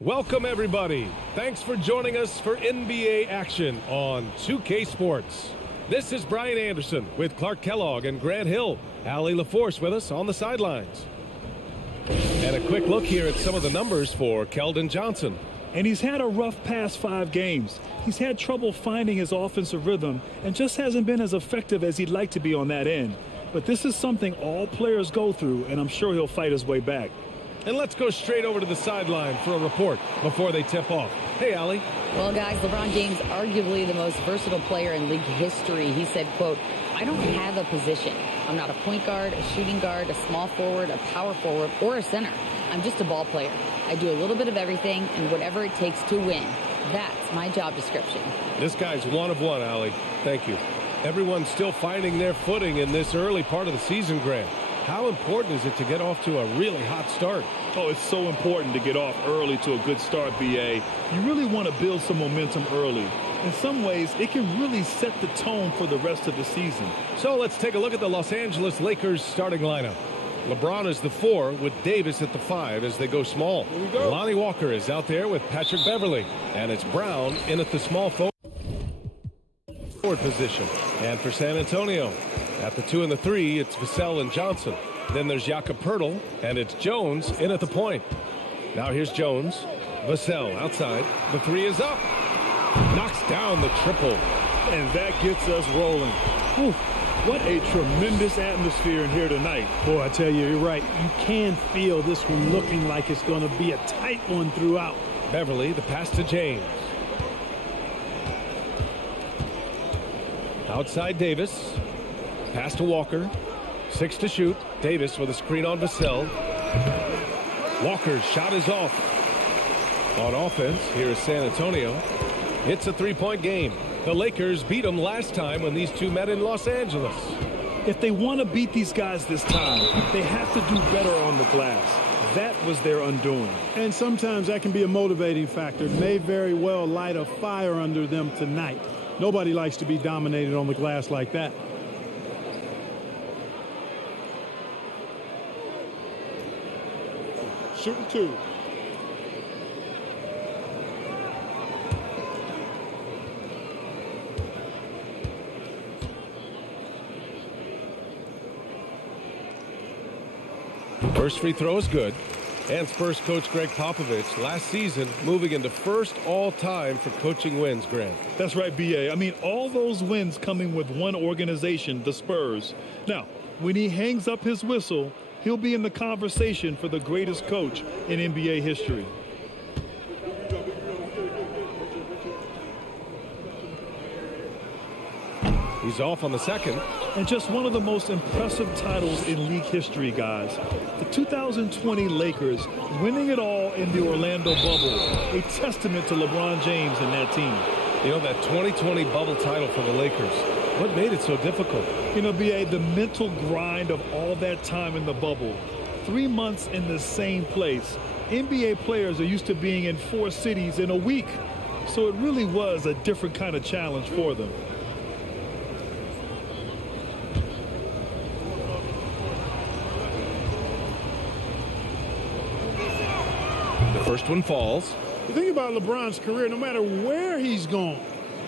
Welcome, everybody. Thanks for joining us for NBA action on 2K Sports. This is Brian Anderson with Clark Kellogg and Grant Hill. Allie LaForce with us on the sidelines. And a quick look here at some of the numbers for Keldon Johnson. And he's had a rough past 5 games. He's had trouble finding his offensive rhythm and just hasn't been as effective as he'd like to be on that end. But this is something all players go through, and I'm sure he'll fight his way back. And let's go straight over to the sideline for a report before they tip off. Hey, Allie. Well, guys, LeBron James, arguably the most versatile player in league history. He said, quote, "I don't have a position. I'm not a point guard, a shooting guard, a small forward, a power forward, or a center. I'm just a ball player. I do a little bit of everything and whatever it takes to win. That's my job description." This guy's one of one, Allie. Thank you. Everyone's still finding their footing in this early part of the season, Grant. How important is it to get off to a really hot start? Oh, it's so important to get off early to a good start, B.A. You really want to build some momentum early. In some ways, it can really set the tone for the rest of the season. So let's take a look at the Los Angeles Lakers starting lineup. LeBron is the 4 with Davis at the 5 as they go small. Here we go. Lonnie Walker is out there with Patrick Beverly. And it's Brown in at the small forward position. And for San Antonio, at the 2 and the 3, it's Vassell and Johnson. Then there's Jakob Poeltl, and it's Jones in at the point. Now here's Jones. Vassell outside. The 3 is up. Knocks down the triple. And that gets us rolling. Whew. What a tremendous atmosphere in here tonight. Boy, I tell you, you're right. You can feel this one looking like it's going to be a tight one throughout. Beverly, the pass to James. Outside Davis. Pass to Walker. 6 to shoot. Davis with a screen on Vassell. Walker's shot is off. On offense, here is San Antonio. It's a 3-point game. The Lakers beat them last time when these two met in Los Angeles. If they want to beat these guys this time, they have to do better on the glass. That was their undoing. And sometimes that can be a motivating factor. May very well light a fire under them tonight. Nobody likes to be dominated on the glass like that. Shooting 2. First free throw is good. And Spurs coach Greg Popovich last season moving into first all-time for coaching wins, Grant. That's right, B.A. I mean, all those wins coming with one organization, the Spurs. Now, when he hangs up his whistle, he'll be in the conversation for the greatest coach in NBA history. He's off on the second. And just one of the most impressive titles in league history, guys. The 2020 Lakers winning it all in the Orlando bubble. A testament to LeBron James and that team. You know, that 2020 bubble title for the Lakers, what made it so difficult? You know, B.A., the mental grind of all that time in the bubble. 3 months in the same place. NBA players are used to being in 4 cities in a week. So it really was a different kind of challenge for them. First one falls. You think about LeBron's career, no matter where he's gone,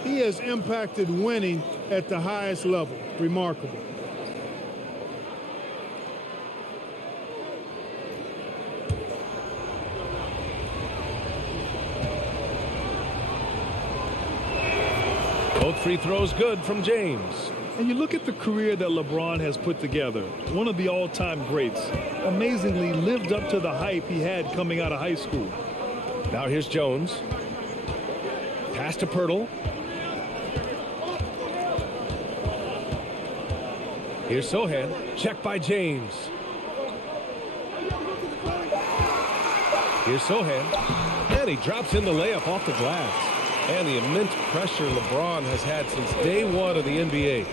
he has impacted winning at the highest level. Remarkable. Both free throws good from James. And you look at the career that LeBron has put together, one of the all-time greats, amazingly lived up to the hype he had coming out of high school. Now here's Jones. Pass to Poeltl. Here's Sohan. Check by James. Here's Sohan. And he drops in the layup off the glass. And the immense pressure LeBron has had since day one of the NBA.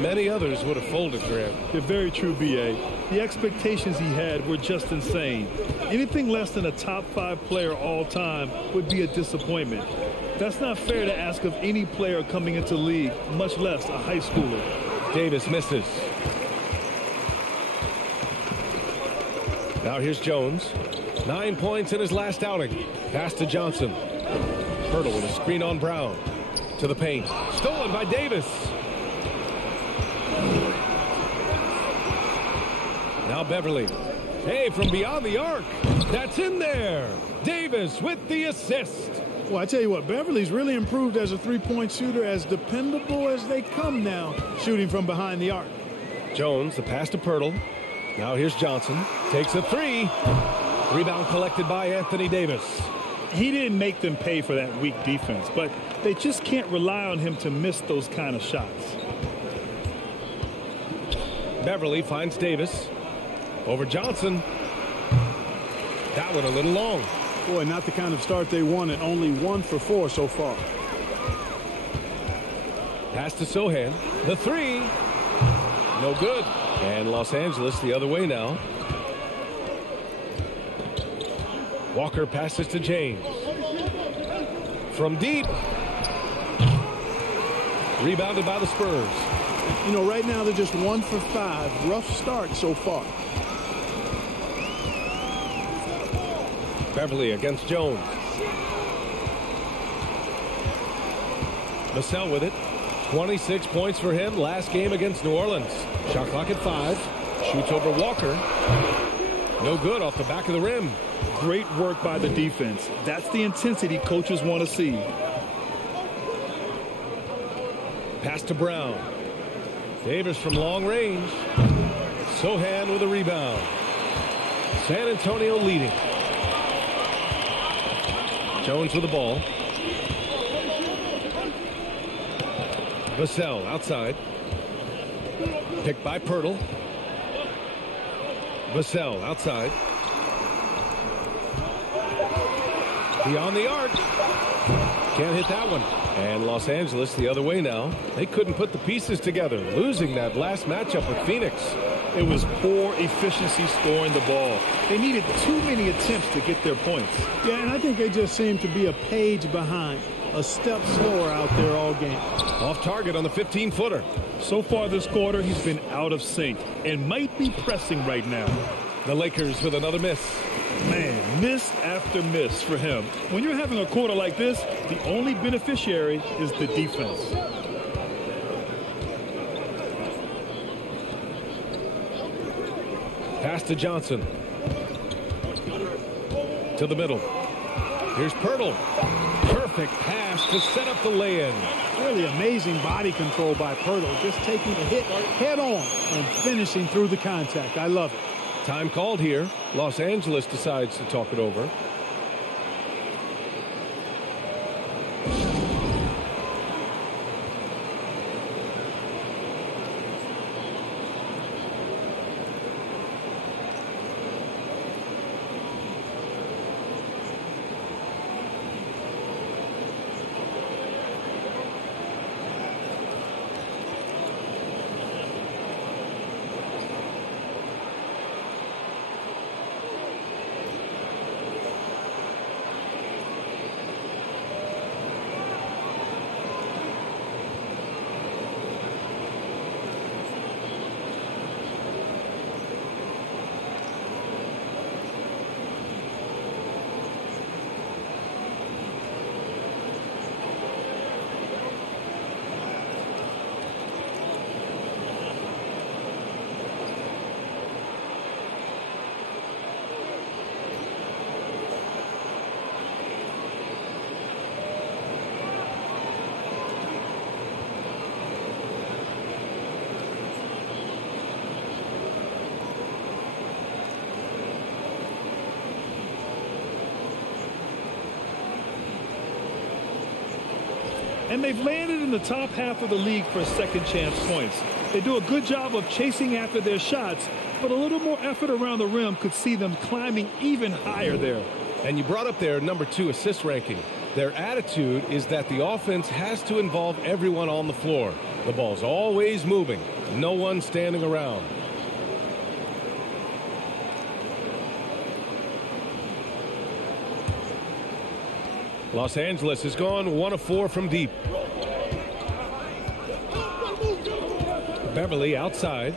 Many others would have folded, Grant. You're very true, B.A. The expectations he had were just insane. Anything less than a top 5 player all time would be a disappointment. That's not fair to ask of any player coming into the league, much less a high schooler. Davis misses. Now here's Jones. 9 points in his last outing. Pass to Johnson. Hurdle with a screen on Brown. To the paint. Stolen by Davis. Now Beverly. Hey, from beyond the arc. That's in there. Davis with the assist. Well, I tell you what, Beverly's really improved as a three-point shooter, as dependable as they come now, shooting from behind the arc. Jones, the pass to Pirtle. Now here's Johnson. Takes a three. Rebound collected by Anthony Davis. He didn't make them pay for that weak defense, but they just can't rely on him to miss those kind of shots. Beverly finds Davis. Over Johnson. That one a little long. Boy, not the kind of start they wanted. Only 1 for 4 so far. Pass to Sohan. The three. No good. And Los Angeles the other way now. Walker passes to James. From deep. Rebounded by the Spurs. You know, right now they're just 1 for 5. Rough start so far. Beverly against Jones. Vassell with it. 26 points for him last game against New Orleans. Shot clock at 5. Shoots over Walker. No good off the back of the rim. Great work by the defense. That's the intensity coaches want to see. Pass to Brown. Davis from long range. Sohan with a rebound. San Antonio leading. Jones with the ball. Vassell outside. Picked by Pirtle. Vassell outside. Beyond the arc. Can't hit that one. And Los Angeles the other way now. They couldn't put the pieces together, losing that last matchup with Phoenix. It was poor efficiency scoring the ball. They needed too many attempts to get their points. Yeah, and I think they just seem to be a page behind, a step slower out there all game. Off target on the 15-footer. So far this quarter, he's been out of sync and might be pressing right now. The Lakers with another miss. Man, miss after miss for him. When you're having a quarter like this, the only beneficiary is the defense. Pass to Johnson. To the middle. Here's Pirtle. Perfect pass to set up the lay-in. Really amazing body control by Pirtle. Just taking the hit head on and finishing through the contact. I love it. Time called here. Los Angeles decides to talk it over. And they've landed in the top half of the league for second chance points. They do a good job of chasing after their shots, but a little more effort around the rim could see them climbing even higher there. And you brought up their number 2 assist ranking. Their attitude is that the offense has to involve everyone on the floor. The ball's always moving. No one standing around. Los Angeles has gone 1 of 4 from deep. Beverly outside.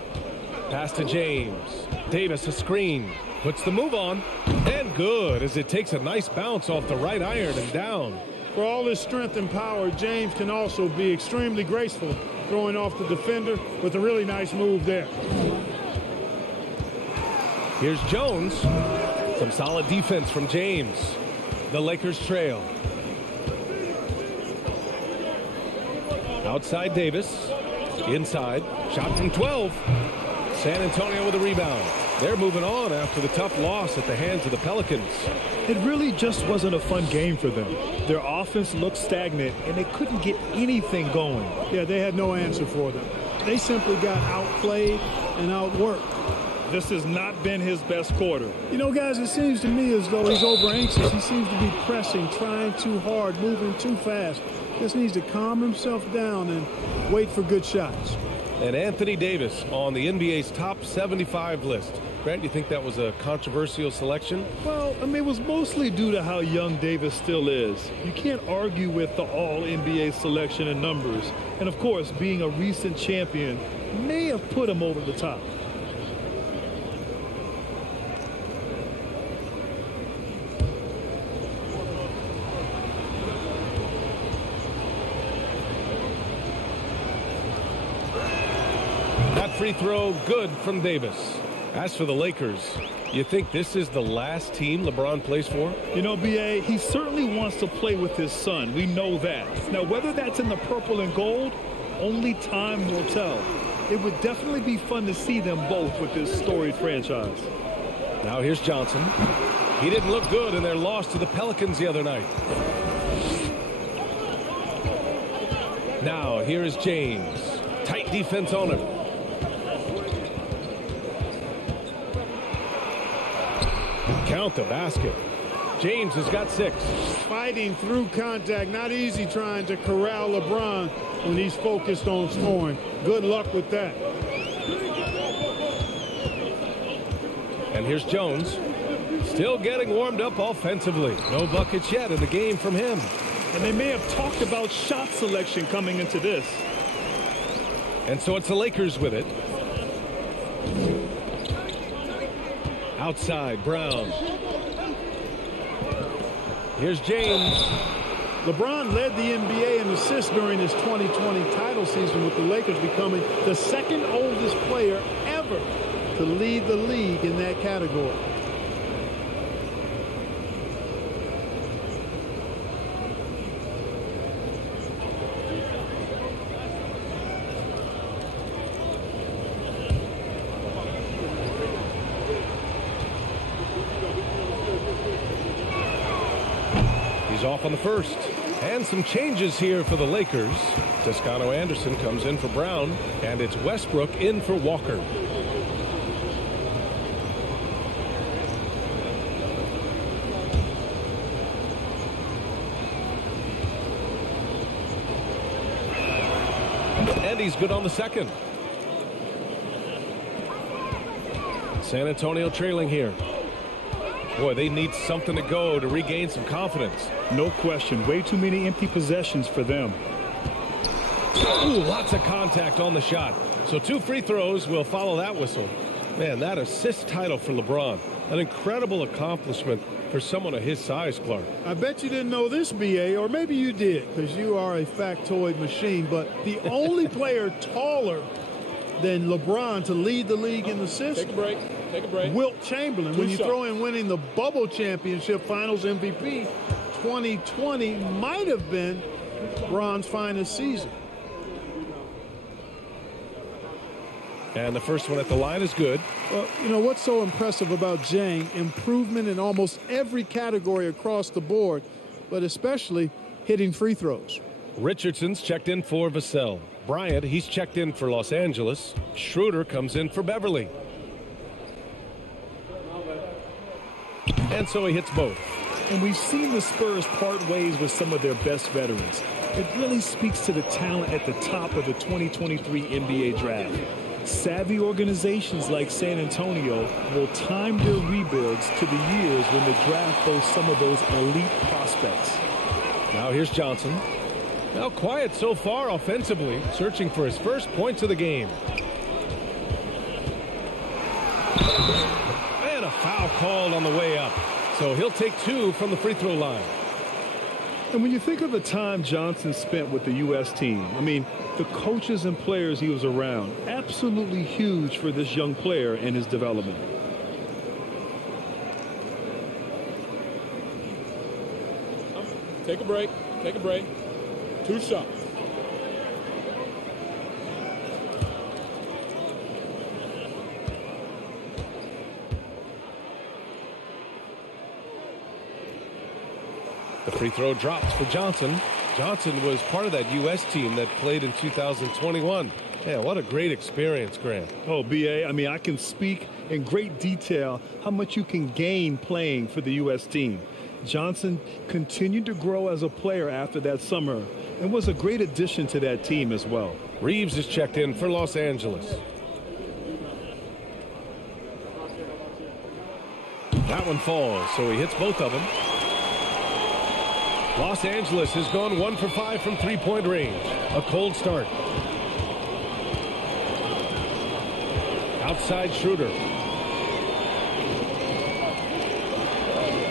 Pass to James. Davis a screen. Puts the move on. And good as it takes a nice bounce off the right iron and down. For all his strength and power, James can also be extremely graceful, throwing off the defender with a really nice move there. Here's Jones. Some solid defense from James. The Lakers trail. Outside Davis. Inside. Shot from 12. San Antonio with a rebound. They're moving on after the tough loss at the hands of the Pelicans. It really just wasn't a fun game for them. Their offense looked stagnant, and they couldn't get anything going. Yeah, they had no answer for them. They simply got outplayed and outworked. This has not been his best quarter. You know, guys, it seems to me as though he's over-anxious. He seems to be pressing, trying too hard, moving too fast. Just needs to calm himself down and wait for good shots. And Anthony Davis on the NBA's top 75 list. Grant, you think that was a controversial selection? Well, I mean, it was mostly due to how young Davis still is. You can't argue with the all-NBA selection and numbers. And, of course, being a recent champion may have put him over the top. That free throw good from Davis. As for the Lakers, you think this is the last team LeBron plays for? You know, B.A., he certainly wants to play with his son. We know that. Now, whether that's in the purple and gold, only time will tell. It would definitely be fun to see them both with this storied franchise. Now here's Johnson. He didn't look good in their loss to the Pelicans the other night. Now here is James. Tight defense on him. Count the basket. James has got 6. Fighting through contact. Not easy trying to corral LeBron when he's focused on scoring. Good luck with that. And here's Jones. Still getting warmed up offensively. No buckets yet in the game from him. And they may have talked about shot selection coming into this. And so it's the Lakers with it. Outside, Brown. Here's James. LeBron led the NBA in assists during his 2020 title season, with the Lakers becoming the second oldest player ever to lead the league in that category. Off on the first. And some changes here for the Lakers. Toscano Anderson comes in for Brown, and it's Westbrook in for Walker. And he's good on the second. San Antonio trailing here. Boy, they need something to go to regain some confidence. No question. Way too many empty possessions for them. Ooh, lots of contact on the shot. So 2 free throws will follow that whistle. Man, that assist title for LeBron. An incredible accomplishment for someone of his size, Clark. I bet you didn't know this, B.A., or maybe you did, because you are a factoid machine. But the only player taller than LeBron to lead the league in assists. Take a break. Take a break. Wilt Chamberlain. When you throw in winning the Bubble Championship Finals MVP, 2020 might have been Bron's finest season. And the first one at the line is good. Well, you know, what's so impressive about Jang? Improvement in almost every category across the board, but especially hitting free throws. Richardson's checked in for Vassell. Bryant, he's checked in for Los Angeles. Schroeder comes in for Beverly. And so he hits both. And we've seen the Spurs part ways with some of their best veterans. It really speaks to the talent at the top of the 2023 NBA draft. Savvy organizations like San Antonio will time their rebuilds to the years when the draft boasts some of those elite prospects. Now here's Johnson. Now quiet so far offensively, searching for his first points of the game. And a foul called on the way up. So he'll take 2 from the free throw line. And when you think of the time Johnson spent with the U.S. team, I mean, the coaches and players he was around, absolutely huge for this young player and his development. Take a break. Take a break. 2 shots. The free throw drops for Johnson. Johnson was part of that U.S. team that played in 2021. Yeah, what a great experience, Grant. Oh, B.A., I mean, I can speak in great detail how much you can gain playing for the U.S. team. Johnson continued to grow as a player after that summer and was a great addition to that team as well. Reeves is checked in for Los Angeles. That one falls, so he hits both of them. Los Angeles has gone 1 for 5 from three-point range. A cold start. Outside Schroeder.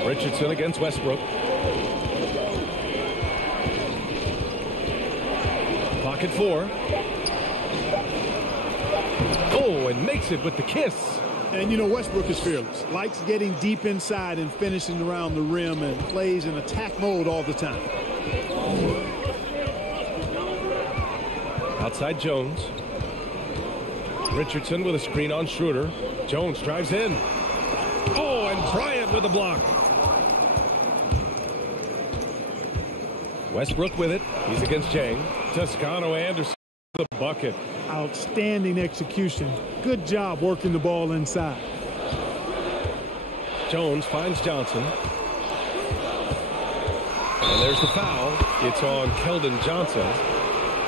Richardson against Westbrook. Pocket 4. Oh, and makes it with the kiss. And, you know, Westbrook is fearless. Likes getting deep inside and finishing around the rim and plays in attack mode all the time. Outside Jones. Richardson with a screen on Schroeder. Jones drives in. Oh, and Bryant with a block. Westbrook with it. He's against Jang. Toscano Anderson with the bucket. Outstanding execution. Good job working the ball inside. Jones finds Johnson. And there's the foul. It's on Keldon Johnson.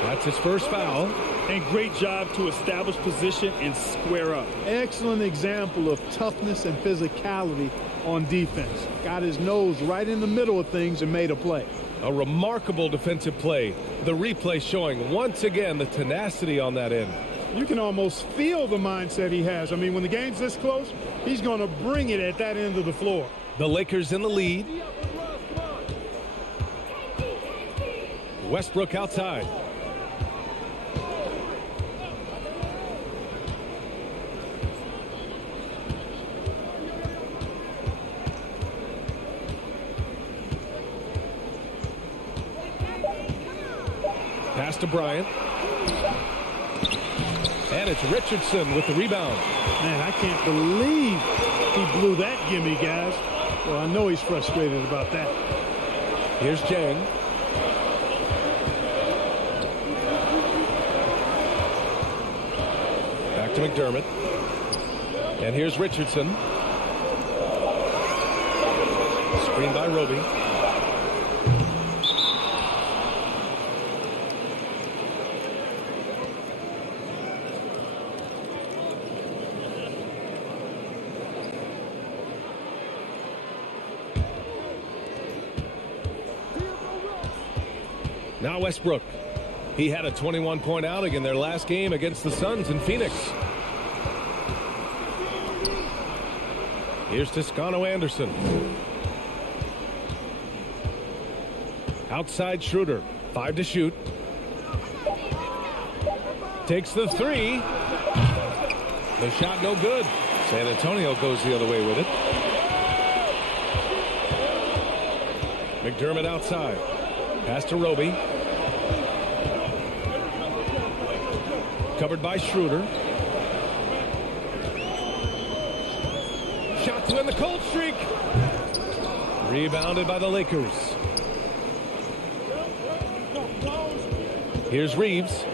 That's his first foul. And great job to establish position and square up. Excellent example of toughness and physicality on defense. Got his nose right in the middle of things and made a play. A remarkable defensive play. The replay showing once again the tenacity on that end. You can almost feel the mindset he has. I mean, when the game's this close, he's going to bring it at that end of the floor. The Lakers in the lead. Westbrook outside. Pass to Bryant. And it's Richardson with the rebound. Man, I can't believe he blew that gimme, guys. Well, I know he's frustrated about that. Here's Jang. Back to McDermott. And here's Richardson. Screen by Roby. Now Westbrook. He had a 21-point outing in their last game against the Suns in Phoenix. Here's Toscano Anderson. Outside Schroeder. 5 to shoot. Takes the 3. The shot no good. San Antonio goes the other way with it. McDermott outside. Pass to Roby. Covered by Schroeder. Shot to end the cold streak. Rebounded by the Lakers. Here's Reeves.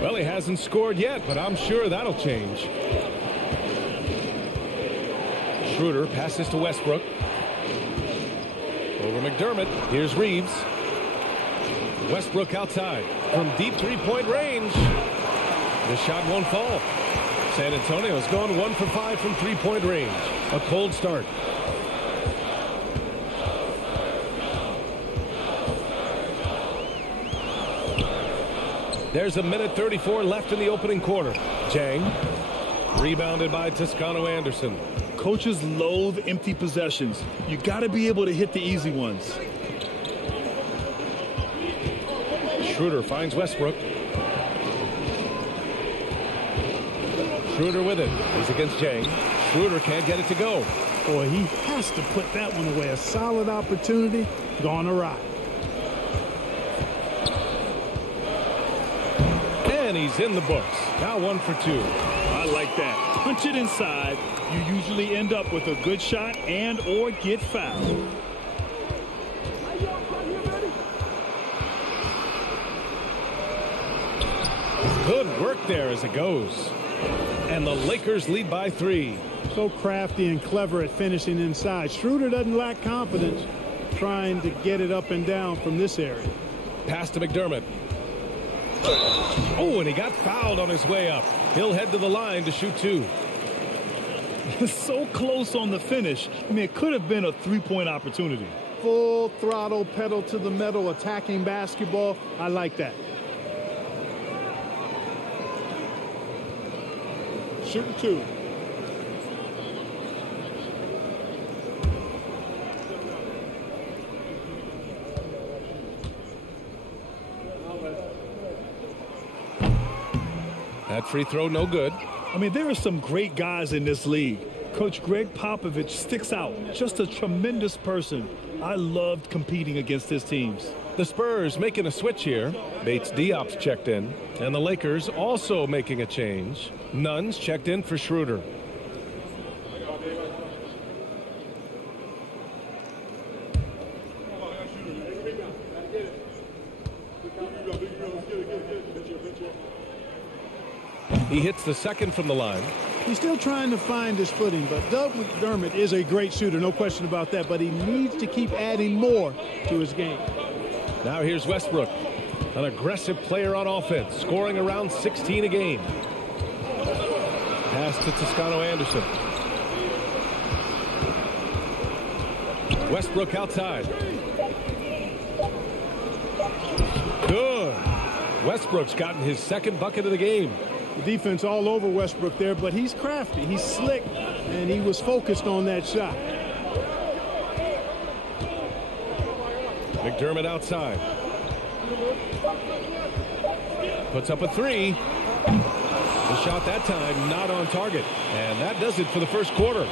Well, he hasn't scored yet, but I'm sure that'll change. Schroeder passes to Westbrook. Over McDermott. Here's Reeves. Westbrook outside from deep three-point range. The shot won't fall. San Antonio's gone 1 for 5 from three-point range. A cold start. There's a minute 34 left in the opening quarter. Jang. Rebounded by Toscano Anderson. Coaches loathe empty possessions. You got to be able to hit the easy ones. Schroeder finds Westbrook. Schroeder with it. He's against Jang. Schroeder can't get it to go. Boy, he has to put that one away. A solid opportunity gone awry. And he's in the books. Now 1 for 2. I like that. Punch it inside. You usually end up with a good shot and or get fouled. Good work there as it goes. And the Lakers lead by 3. So crafty and clever at finishing inside. Schroeder doesn't lack confidence trying to get it up and down from this area. Pass to McDermott. Oh, and he got fouled on his way up. He'll head to the line to shoot 2. So close on the finish. I mean, it could have been a three-point opportunity. Full throttle, pedal to the metal, attacking basketball. I like that. Shooting 2. That free throw no good. I mean, there are some great guys in this league. Coach Greg Popovich sticks out. Just a tremendous person. I loved competing against his teams. The Spurs making a switch here. Bates Diop's checked in. And the Lakers also making a change. Nunn's checked in for Schroeder. He hits the second from the line. He's still trying to find his footing, but Doug McDermott is a great shooter, no question about that, but he needs to keep adding more to his game. Now here's Westbrook, an aggressive player on offense, scoring around 16 a game. Pass to Toscano-Anderson. Westbrook outside. Good. Westbrook's gotten his second bucket of the game. The defense all over Westbrook there, but he's crafty. He's slick, and he was focused on that shot. McDermott outside. Puts up a 3. The shot that time not on target. And that does it for the first quarter.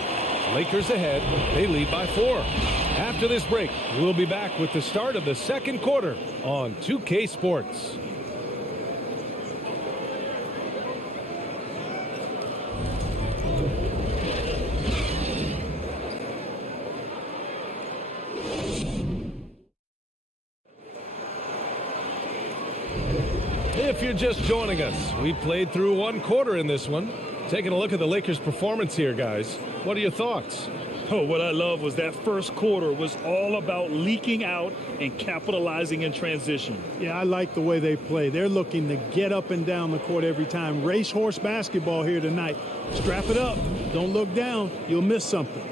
Lakers ahead. They lead by 4. After this break, we'll be back with the start of the second quarter on 2K Sports. If you're just joining us, we played through one quarter in this one. Taking a look at the Lakers' performance here, guys. What are your thoughts? Oh, what I love was that first quarter was all about leaking out and capitalizing in transition. Yeah, I like the way they play. They're looking to get up and down the court every time. Racehorse basketball here tonight. Strap it up. Don't look down. You'll miss something.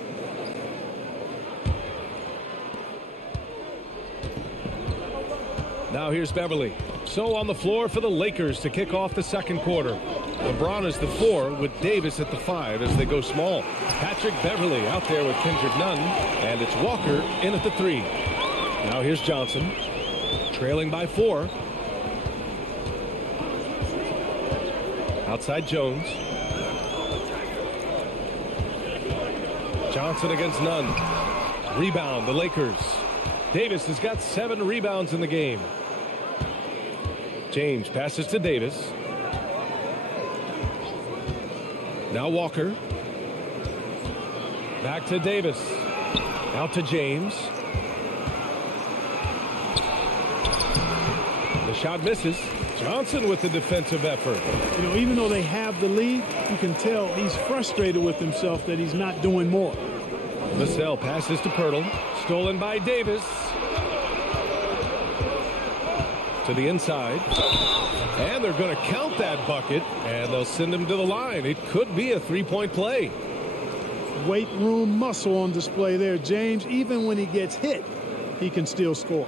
Now here's Beverly. So on the floor for the Lakers to kick off the second quarter. LeBron is the 4 with Davis at the 5 as they go small. Patrick Beverly out there with Kendrick Nunn. And it's Walker in at the 3. Now here's Johnson. Trailing by 4. Outside Jones. Johnson against Nunn. Rebound, the Lakers. Davis has got 7 rebounds in the game. James passes to Davis. Now Walker. Back to Davis. Out to James. The shot misses. Johnson with the defensive effort. You know, even though they have the lead, you can tell he's frustrated with himself that he's not doing more. Vassell passes to Pirtle. Stolen by Davis. To the inside. And they're going to count that bucket, and they'll send him to the line. It could be a three-point play. Weight room muscle on display there, James. Even when he gets hit, he can still score.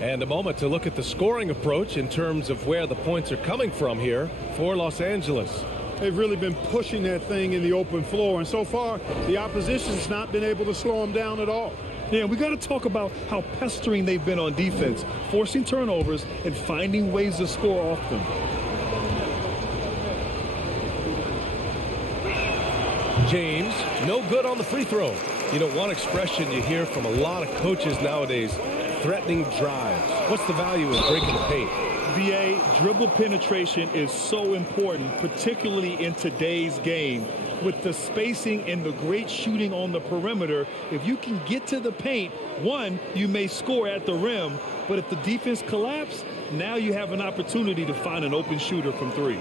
And a moment to look at the scoring approach in terms of where the points are coming from here for Los Angeles. They've really been pushing that thing in the open floor, and so far, the opposition's not been able to slow them down at all. Yeah, we got to talk about how pestering they've been on defense, forcing turnovers and finding ways to score off them. James, no good on the free throw. You know, one expression you hear from a lot of coaches nowadays, threatening drives. What's the value of breaking the paint? BA, dribble penetration is so important, particularly in today's game. With the spacing and the great shooting on the perimeter, if you can get to the paint, one, you may score at the rim, but if the defense collapses, now you have an opportunity to find an open shooter from three.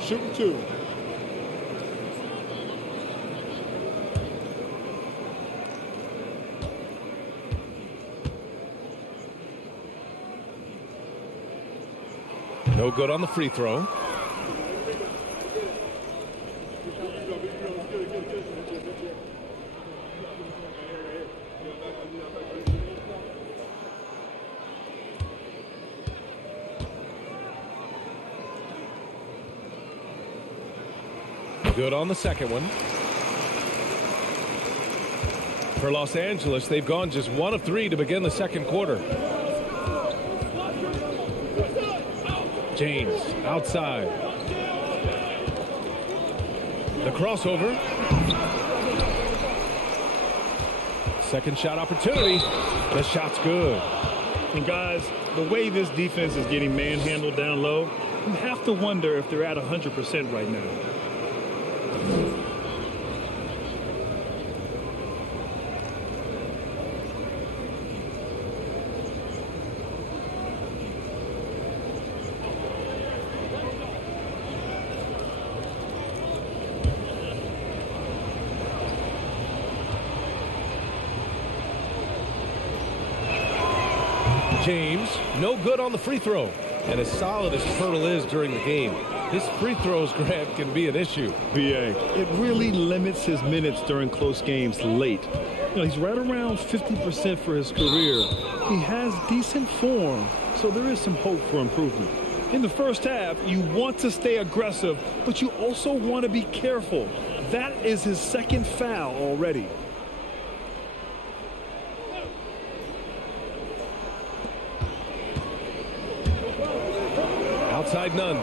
Shooting two. No good on the free throw. Good on the second one. For Los Angeles, they've gone just 1 of 3 to begin the second quarter. James outside. The crossover. Second shot opportunity. The shot's good. And guys, the way this defense is getting manhandled down low, you have to wonder if they're at 100% right now. James, no good on the free throw. And as solid as Pirtle is during the game, his free throws, Grant, can be an issue. BA, it really limits his minutes during close games late. You know, he's right around 50% for his career. He has decent form, so there is some hope for improvement. In the first half, you want to stay aggressive, but you also want to be careful. That is his second foul already. Outside none.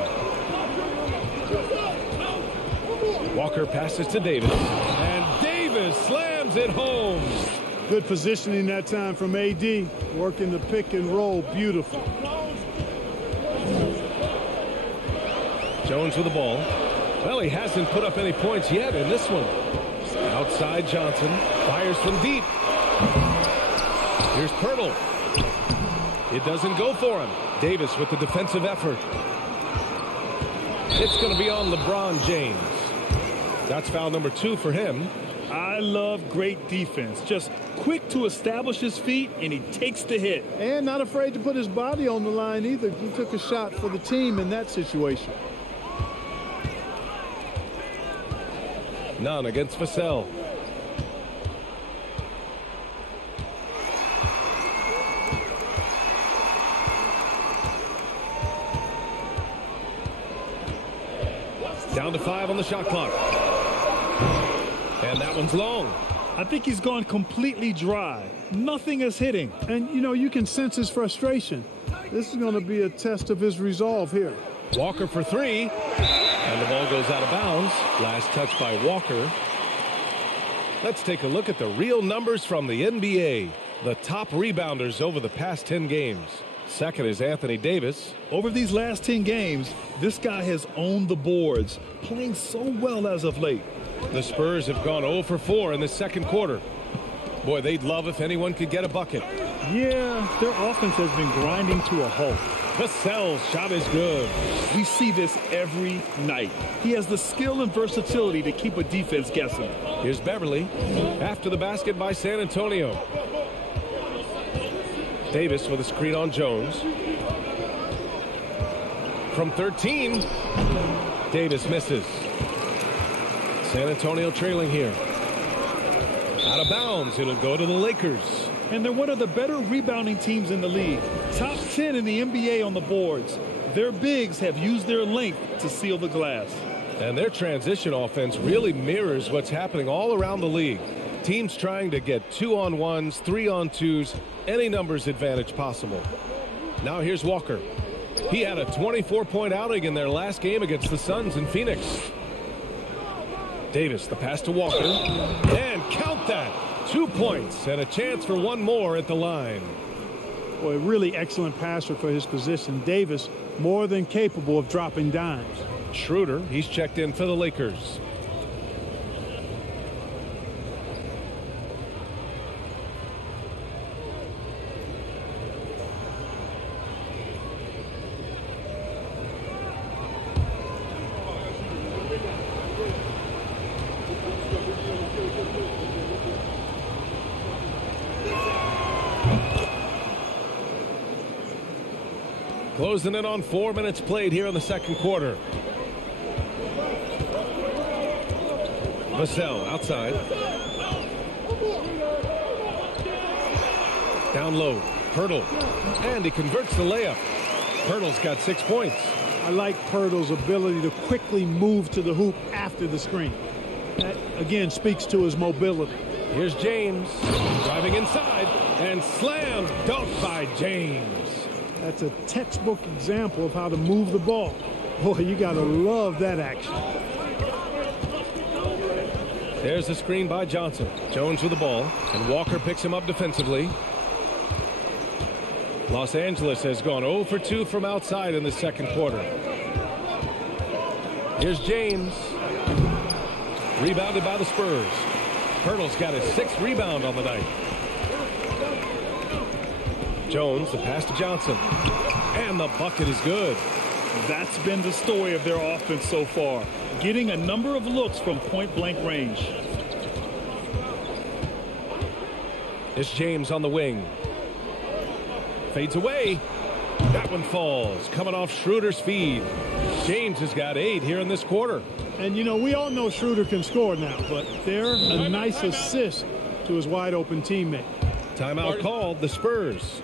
Walker passes to Davis. And Davis slams it home. Good positioning that time from AD. Working the pick and roll. Beautiful. Jones with the ball. Well, he hasn't put up any points yet in this one. Outside Johnson. Fires from deep. Here's Pirtle. It doesn't go for him. Davis with the defensive effort. It's going to be on LeBron James. That's foul number 2 for him. I love great defense. Just quick to establish his feet, and he takes the hit. And not afraid to put his body on the line either. He took a shot for the team in that situation. None against Vassell. Down to 5 on the shot clock. And that one's long. I think he's gone completely dry. Nothing is hitting. And, you know, you can sense his frustration. This is going to be a test of his resolve here. Walker for 3. And the ball goes out of bounds. Last touch by Walker. Let's take a look at the real numbers from the NBA. The top rebounders over the past 10 games. Second is Anthony Davis. Over these last 10 games, this guy has owned the boards, playing so well as of late. The Spurs have gone 0 for 4 in the second quarter. Boy, they'd love if anyone could get a bucket. Yeah, their offense has been grinding to a halt. Vassell's shot is good. We see this every night. He has the skill and versatility to keep a defense guessing. Here's Beverly. After the basket by San Antonio. Davis with a screen on Jones. From 13, Davis misses. San Antonio trailing here. Out of bounds, it'll go to the Lakers. And they're one of the better rebounding teams in the league. Top 10 in the NBA on the boards. Their bigs have used their length to seal the glass. And their transition offense really mirrors what's happening all around the league. Teams trying to get 2-on-1s, 3-on-2s, any numbers advantage possible. Now here's Walker. He had a 24-point outing in their last game against the Suns in Phoenix. Davis, the pass to Walker. And count that. 2 points and a chance for one more at the line. Boy, really excellent passer for his position. Davis, more than capable of dropping dimes. Schroeder, he's checked in for the Lakers. Closing in on 4 minutes played here in the second quarter. Vassell outside. Down low. Pirtle. And he converts the layup. Pirtle's got 6 points. I like Pirtle's ability to quickly move to the hoop after the screen. That, again, speaks to his mobility. Here's James. Driving inside. And slam dunk by James. That's a textbook example of how to move the ball. Boy, you got to love that action. There's the screen by Johnson. Jones with the ball, and Walker picks him up defensively. Los Angeles has gone 0 for 2 from outside in the second quarter. Here's James. Rebounded by the Spurs. Pirtle's got his 6th rebound on the night. Jones, the pass to Johnson. And the bucket is good. That's been the story of their offense so far. Getting a number of looks from point-blank range. It's James on the wing. Fades away. That one falls. Coming off Schroeder's feed. James has got 8 here in this quarter. And, you know, we all know Schroeder can score now, but they're a nice assist to his wide-open teammate. Timeout called, the Spurs.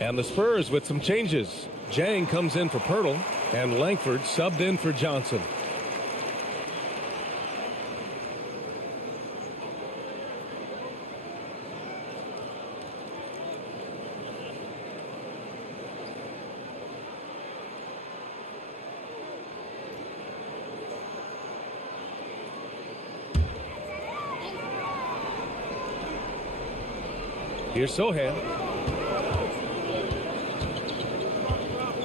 And the Spurs with some changes. Jang comes in for Pirtle, and Langford subbed in for Johnson. Here's Sohan.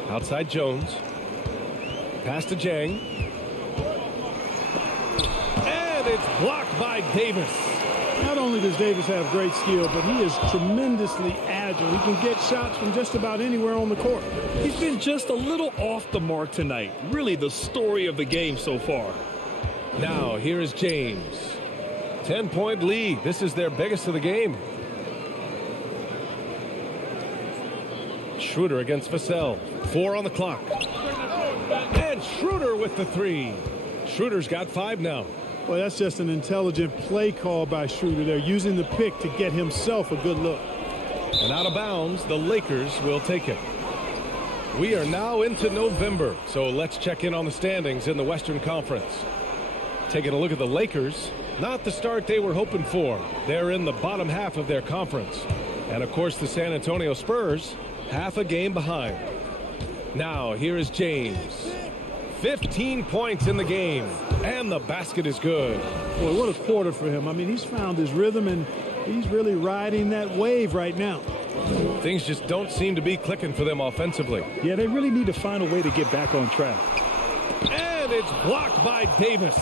Outside Jones. Pass to Jang. And it's blocked by Davis. Not only does Davis have great skill, but he is tremendously agile. He can get shots from just about anywhere on the court. He's been just a little off the mark tonight. Really the story of the game so far. Now here is James. 10-point lead. This is their biggest of the game. Schroeder against Vassell. 4 on the clock. And Schroeder with the 3. Schroeder's got 5 now. Well, that's just an intelligent play call by Schroeder. They're using the pick to get himself a good look. And out of bounds, the Lakers will take it. We are now into November, so let's check in on the standings in the Western Conference. Taking a look at the Lakers, not the start they were hoping for. They're in the bottom half of their conference. And of course, the San Antonio Spurs, half a game behind. Now, here is James. 15 points in the game, and the basket is good. Boy, what a quarter for him. I mean, he's found his rhythm, and he's really riding that wave right now. Things just don't seem to be clicking for them offensively. Yeah, they really need to find a way to get back on track. And it's blocked by Davis.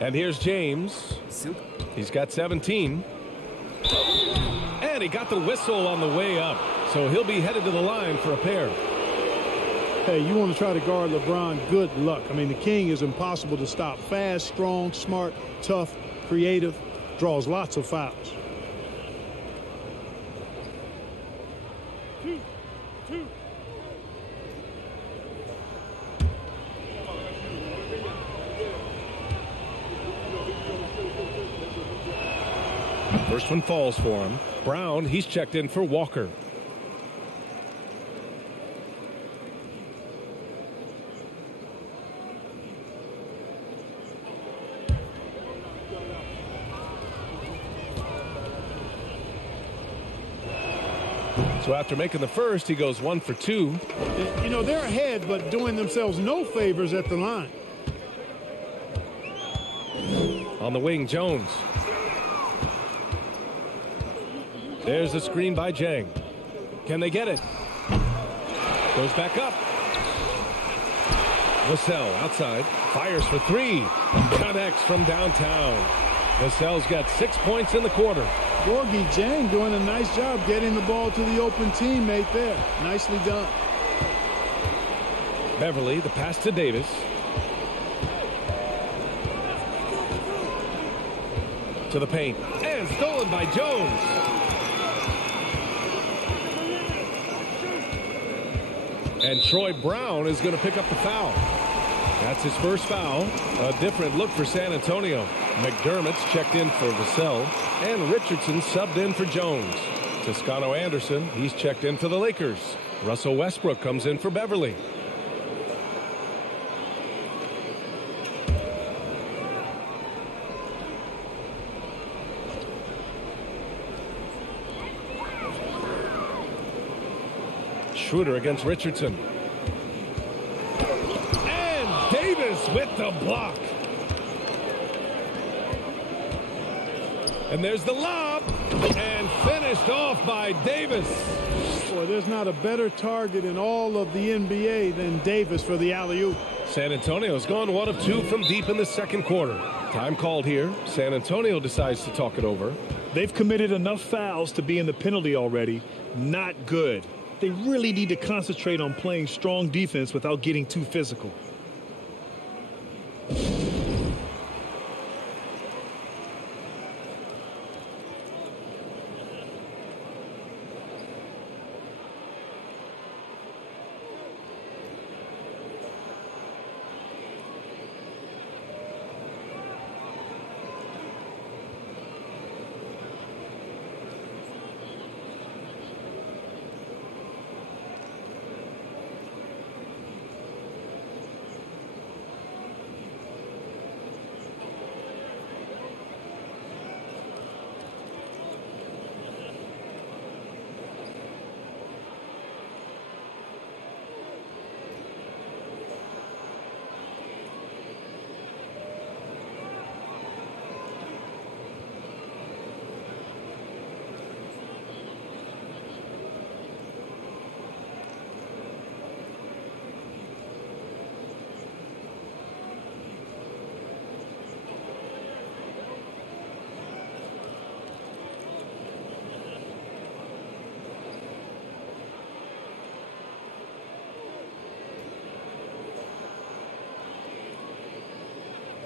And here's James. He's got 17. And he got the whistle on the way up. So he'll be headed to the line for a pair. Hey, you want to try to guard LeBron, good luck. I mean, the King is impossible to stop. Fast, strong, smart, tough, creative, draws lots of fouls. First one falls for him. Brown, he's checked in for Walker. So after making the first, he goes 1 for 2. You know, they're ahead, but doing themselves no favors at the line. On the wing, Jones. There's the screen by Jang. Can they get it? Goes back up. Vassell outside. Fires for 3. Connects from downtown. Vassell's got 6 points in the quarter. Gorgie Jang doing a nice job getting the ball to the open teammate there. Nicely done. Beverly, the pass to Davis. To the paint. And stolen by Jones. And Troy Brown is going to pick up the foul. That's his first foul. A different look for San Antonio. McDermott's checked in for Vassell. And Richardson subbed in for Jones. Toscano Anderson, he's checked in for the Lakers. Russell Westbrook comes in for Beverly. Schroeder against Richardson. And Davis with the block. And there's the lob. And finished off by Davis. Boy, there's not a better target in all of the NBA than Davis for the alley-oop. San Antonio's gone 1 of 2 from deep in the second quarter. Time called here. San Antonio decides to talk it over. They've committed enough fouls to be in the penalty already. Not good. They really need to concentrate on playing strong defense without getting too physical.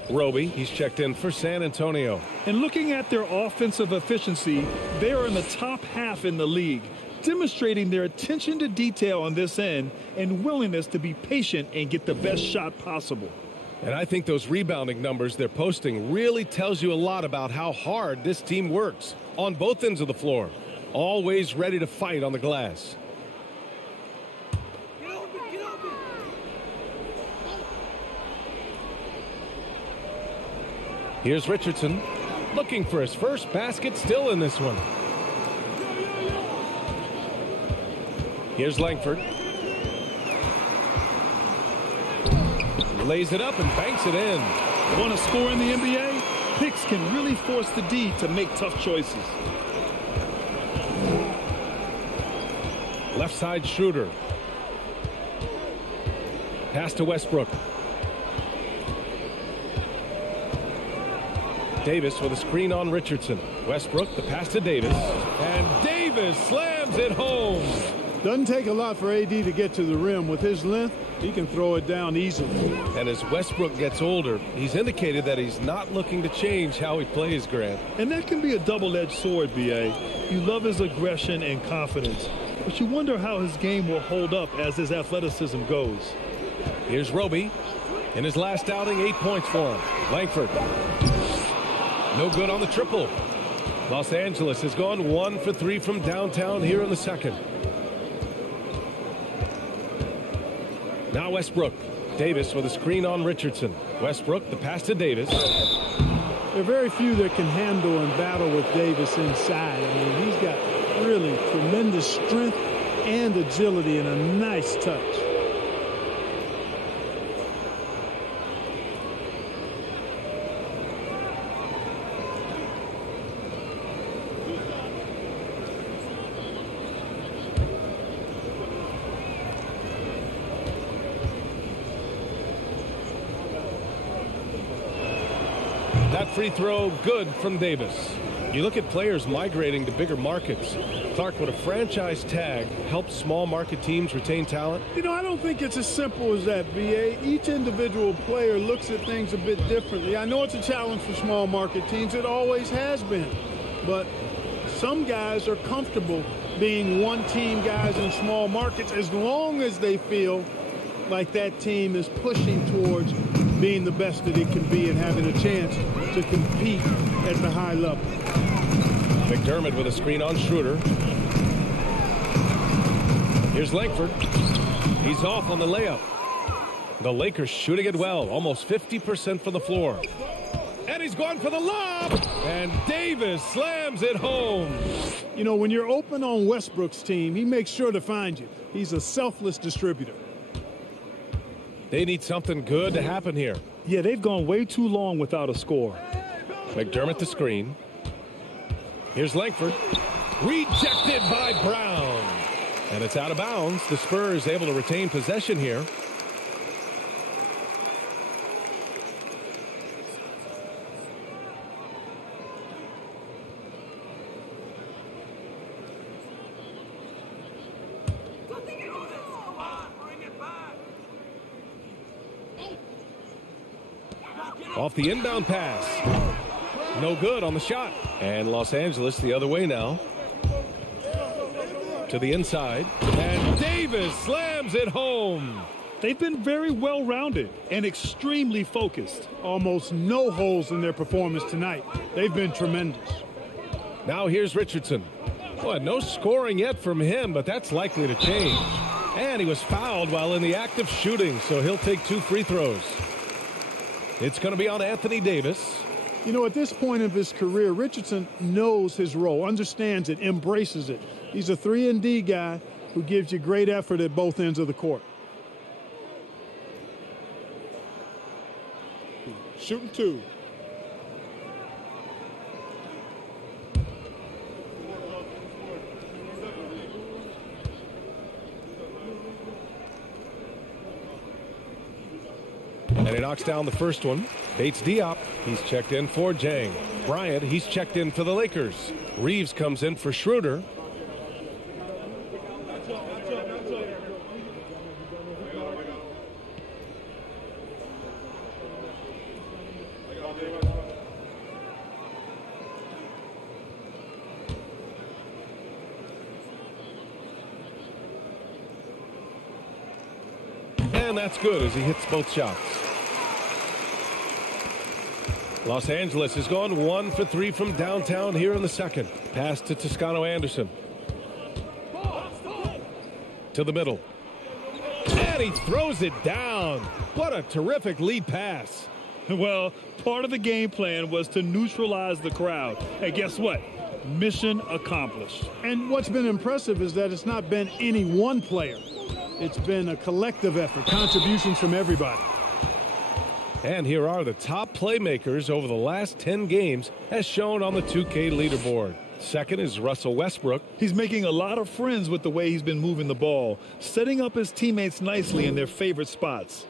Roby, he's checked in for San Antonio. And looking at their offensive efficiency, they are in the top half in the league. demonstrating their attention to detail on this end and willingness to be patient and get the best shot possible. And I think those rebounding numbers they're posting really tells you a lot about how hard this team works on both ends of the floor. Always ready to fight on the glass. Here's Richardson looking for his first basket, still in this one. Here's Langford. Lays it up and banks it in. Want to score in the NBA? Picks can really force the D to make tough choices. Left side Schroeder. Pass to Westbrook. Davis with a screen on Richardson. Westbrook, the pass to Davis. And Davis slams it home. Doesn't take a lot for AD to get to the rim. With his length, he can throw it down easily. And as Westbrook gets older, he's indicated that he's not looking to change how he plays, Grant. And that can be a double-edged sword, B.A. You love his aggression and confidence, but you wonder how his game will hold up as his athleticism goes. Here's Roby. In his last outing, 8 points for him. Langford. No good on the triple. Los Angeles has gone 1 for 3 from downtown here in the second. Now Westbrook. Davis with a screen on Richardson. Westbrook, the pass to Davis. There are very few that can handle and battle with Davis inside. I mean, he's got really tremendous strength and agility and a nice touch. That free throw good from Davis. You look at players migrating to bigger markets. Clark, would a franchise tag help small market teams retain talent? You know, I don't think it's as simple as that, B.A. Each individual player looks at things a bit differently. I know it's a challenge for small market teams. It always has been. But some guys are comfortable being one-team guys in small markets as long as they feel like that team is pushing towards being the best that it can be and having a chance to compete at the high level. McDermott with a screen on Schroeder. Here's Langford. He's off on the layup. The Lakers shooting it well, almost 50% from the floor. And he's going for the lob. And Davis slams it home. You know, when you're open on Westbrook's team, he makes sure to find you. He's a selfless distributor. They need something good to happen here. Yeah, they've gone way too long without a score. McDermott the screen. Here's Langford. Rejected by Brown. And it's out of bounds. The Spurs able to retain possession here. Off the inbound pass. No good on the shot. And Los Angeles the other way now. To the inside. And Davis slams it home. They've been very well-rounded and extremely focused. Almost no holes in their performance tonight. They've been tremendous. Now here's Richardson. Well, no scoring yet from him, but that's likely to change. And he was fouled while in the act of shooting, so he'll take 2 free throws. It's going to be on Anthony Davis. You know, at this point of his career, Richardson knows his role, understands it, embraces it. He's a 3-and-D guy who gives you great effort at both ends of the court. Shooting 2. And he knocks down the first one. Bates Diop, he's checked in for Jang. Bryant, he's checked in for the Lakers. Reeves comes in for Schroeder. And that's good as he hits both shots. Los Angeles has gone 1 for 3 from downtown here in the second. Pass to Toscano-Anderson. To the middle. And he throws it down. What a terrific lead pass. Well, part of the game plan was to neutralize the crowd. And guess what? Mission accomplished. And what's been impressive is that it's not been any one player. It's been a collective effort, contributions from everybody. And here are the top playmakers over the last 10 games as shown on the 2K leaderboard. Second is Russell Westbrook. He's making a lot of friends with the way he's been moving the ball, setting up his teammates nicely in their favorite spots.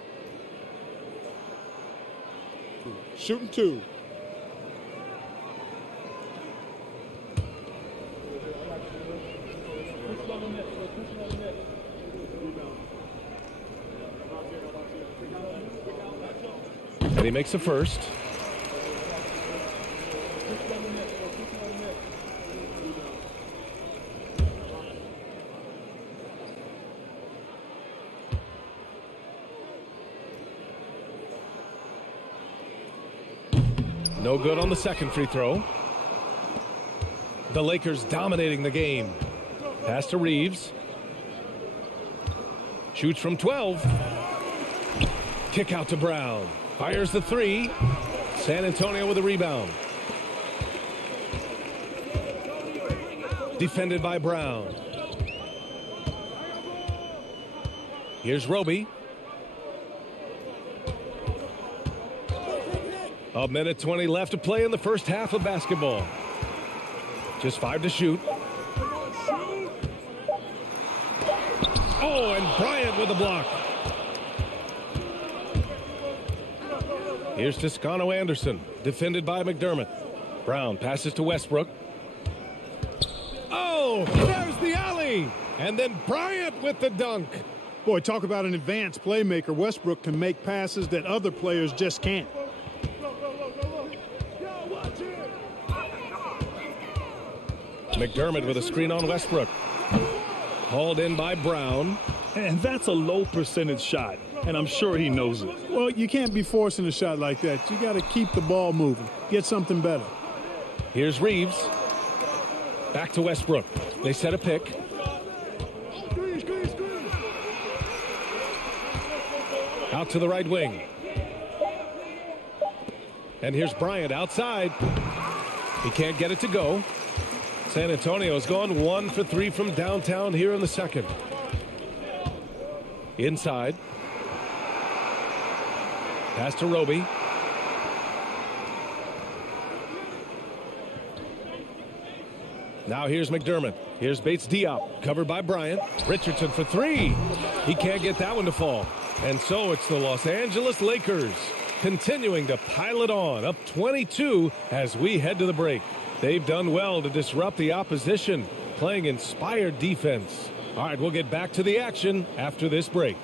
Shooting 2. And he makes the first. No good on the second free throw. The Lakers dominating the game. Pass to Reeves. Shoots from 12. Kick out to Brown. Fires the 3. San Antonio with a rebound. Defended by Brown. Here's Roby. A minute 20 left to play in the first half of basketball. Just 5 to shoot. Oh, and Bryant with the block. Here's Toscano-Anderson, defended by McDermott. Brown passes to Westbrook. Oh, there's the alley. And then Bryant with the dunk. Boy, talk about an advanced playmaker. Westbrook can make passes that other players just can't. McDermott with a screen on Westbrook. Hauled in by Brown. And that's a low percentage shot, and I'm sure he knows it. Well, you can't be forcing a shot like that. You got to keep the ball moving. Get something better. Here's Reeves. Back to Westbrook. They set a pick. Out to the right wing. And here's Bryant outside. He can't get it to go. San Antonio's gone 1 for 3 from downtown here in the second. Inside. Pass to Roby. Now here's McDermott. Here's Bates Diop. Covered by Bryant. Richardson for 3. He can't get that one to fall. And so it's the Los Angeles Lakers continuing to pile it on. Up 22 as we head to the break. They've done well to disrupt the opposition, playing inspired defense. All right, we'll get back to the action after this break.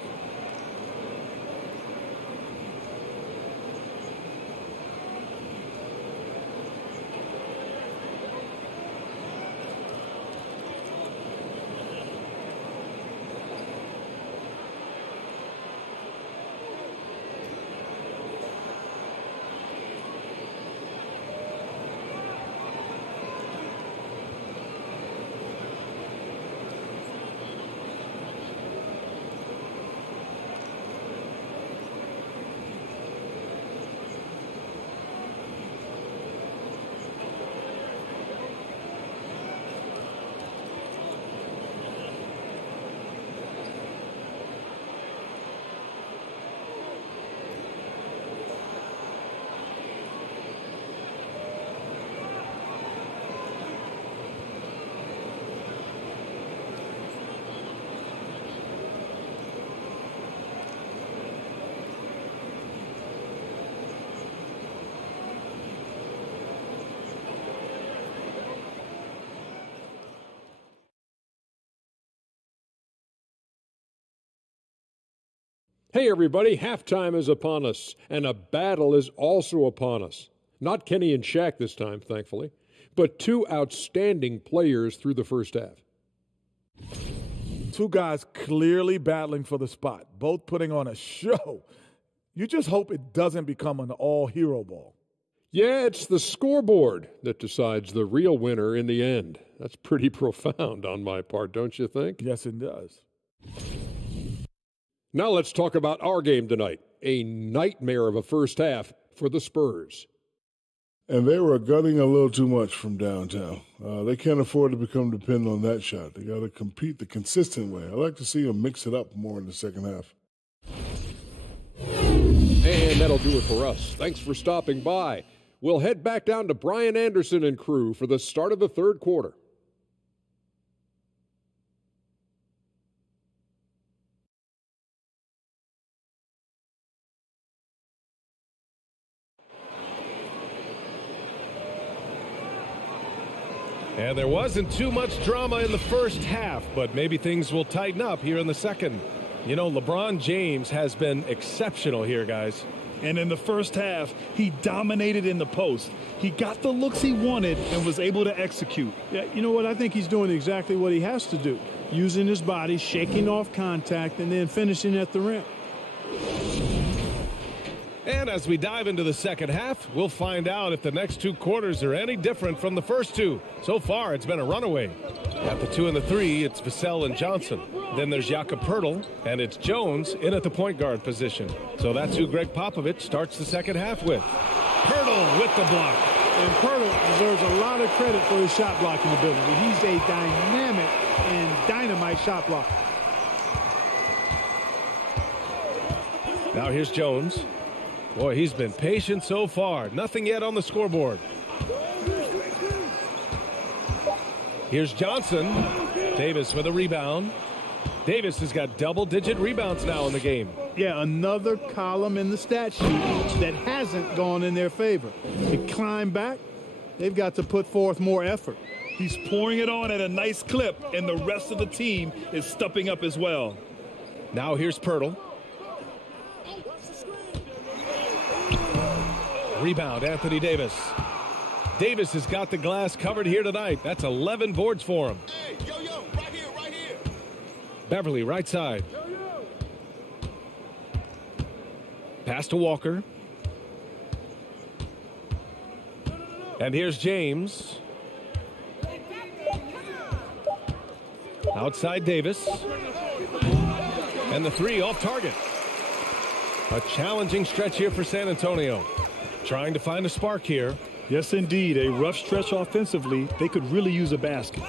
Hey everybody, halftime is upon us, and a battle is also upon us. Not Kenny and Shaq this time, thankfully, but two outstanding players through the first half. Two guys clearly battling for the spot, both putting on a show. You just hope it doesn't become an all-hero ball. Yeah, it's the scoreboard that decides the real winner in the end. That's pretty profound on my part, don't you think? Yes, it does. Now let's talk about our game tonight. A nightmare of a first half for the Spurs. And they were gutting a little too much from downtown. They can't afford to become dependent on that shot. They got to compete the consistent way. I like to see them mix it up more in the second half. And that'll do it for us. Thanks for stopping by. We'll head back down to Brian Anderson and crew for the start of the third quarter. And there wasn't too much drama in the first half, but maybe things will tighten up here in the second. You know, LeBron James has been exceptional here, guys. And in the first half, he dominated in the post. He got the looks he wanted and was able to execute. Yeah, you know what? I think he's doing exactly what he has to do. Using his body, shaking off contact, and then finishing at the rim. And as we dive into the second half, we'll find out if the next two quarters are any different from the first two. So far, it's been a runaway. At the 2 and the 3, it's Vassell and Johnson. Then there's Jakob Poeltl, and it's Jones in at the point guard position. So that's who Greg Popovich starts the second half with. Poeltl with the block. And Poeltl deserves a lot of credit for his shot blocking ability. He's a dynamic and dynamite shot blocker. Now here's Jones. Boy, he's been patient so far. Nothing yet on the scoreboard. Here's Johnson. Davis with a rebound. Davis has got double-digit rebounds now in the game. Yeah, another column in the stat sheet that hasn't gone in their favor. To climb back, they've got to put forth more effort. He's pouring it on at a nice clip, and the rest of the team is stepping up as well. Now here's Poeltl. Rebound, Anthony Davis. Davis has got the glass covered here tonight. That's 11 boards for him. Hey, yo, right here. Beverly, right side. Pass to Walker. And here's James. Outside Davis. And the three off target. A challenging stretch here for San Antonio. Trying to find a spark here. Yes, indeed. A rough stretch offensively. They could really use a basket.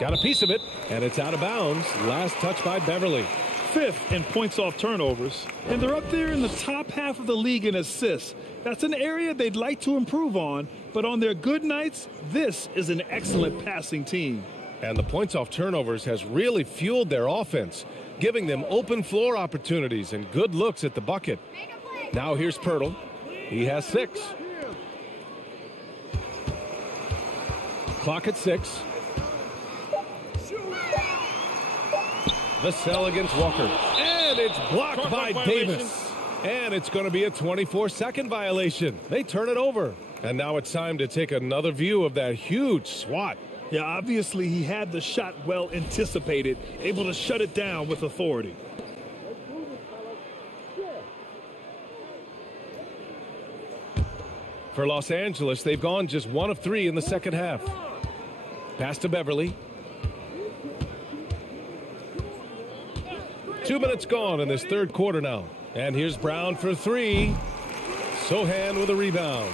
Got a piece of it, and it's out of bounds. Last touch by Beverly. 5th in points off turnovers. And they're up there in the top half of the league in assists. That's an area they'd like to improve on. But on their good nights, this is an excellent passing team. And the points off turnovers has really fueled their offense, giving them open floor opportunities and good looks at the bucket. Now here's Poeltl. He has 6. Clock at 6. Vassell against Walker. And it's blocked by Davis. And it's going to be a 24-second violation. They turn it over. And now it's time to take another view of that huge swat. Yeah, obviously he had the shot well anticipated, able to shut it down with authority. For Los Angeles, they've gone just 1 of 3 in the second half. Pass to Beverly. 2 minutes gone in this third quarter now. And here's Brown for 3. Sohan with a rebound.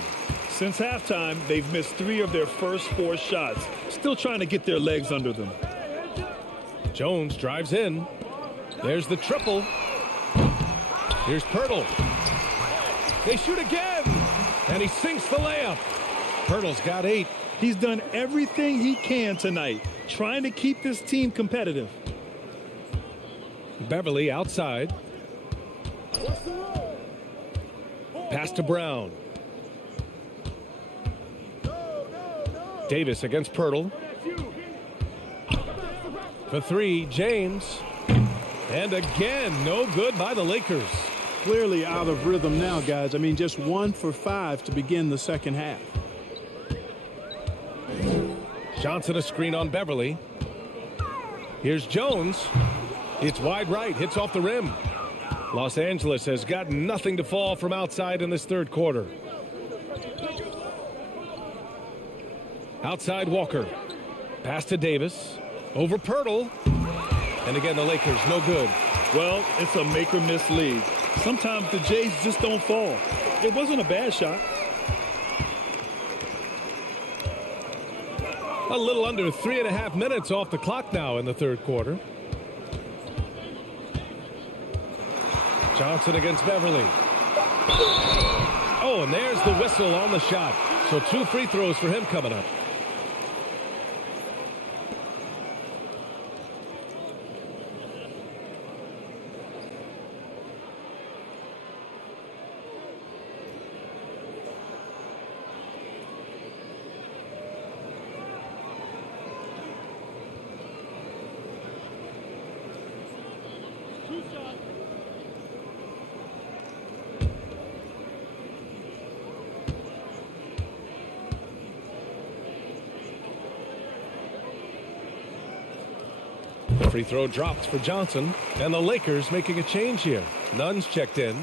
Since halftime, they've missed 3 of their first 4 shots. Still trying to get their legs under them. Jones drives in. There's the triple. Here's Poeltl. They shoot again. And he sinks the layup. Poeltl's got 8. He's done everything he can tonight, trying to keep this team competitive. Beverly outside. Pass to Brown. Davis against Poeltl. For 3, James. And again, no good by the Lakers. Clearly out of rhythm now, guys. I mean, just 1 for 5 to begin the second half. Johnson a screen on Beverly. Here's Jones. It's wide right. Hits off the rim. Los Angeles has got nothing to fall from outside in this third quarter. Outside Walker. Pass to Davis. Over Pirtle. And again, the Lakers, no good. Well, it's a make-or-miss league. Sometimes the Jays just don't fall. It wasn't a bad shot. A little under 3.5 minutes off the clock now in the third quarter. Johnson against Beverly. Oh, and there's the whistle on the shot. So 2 free throws for him coming up. Free throw dropped for Johnson, and the Lakers making a change here. Nunn's checked in.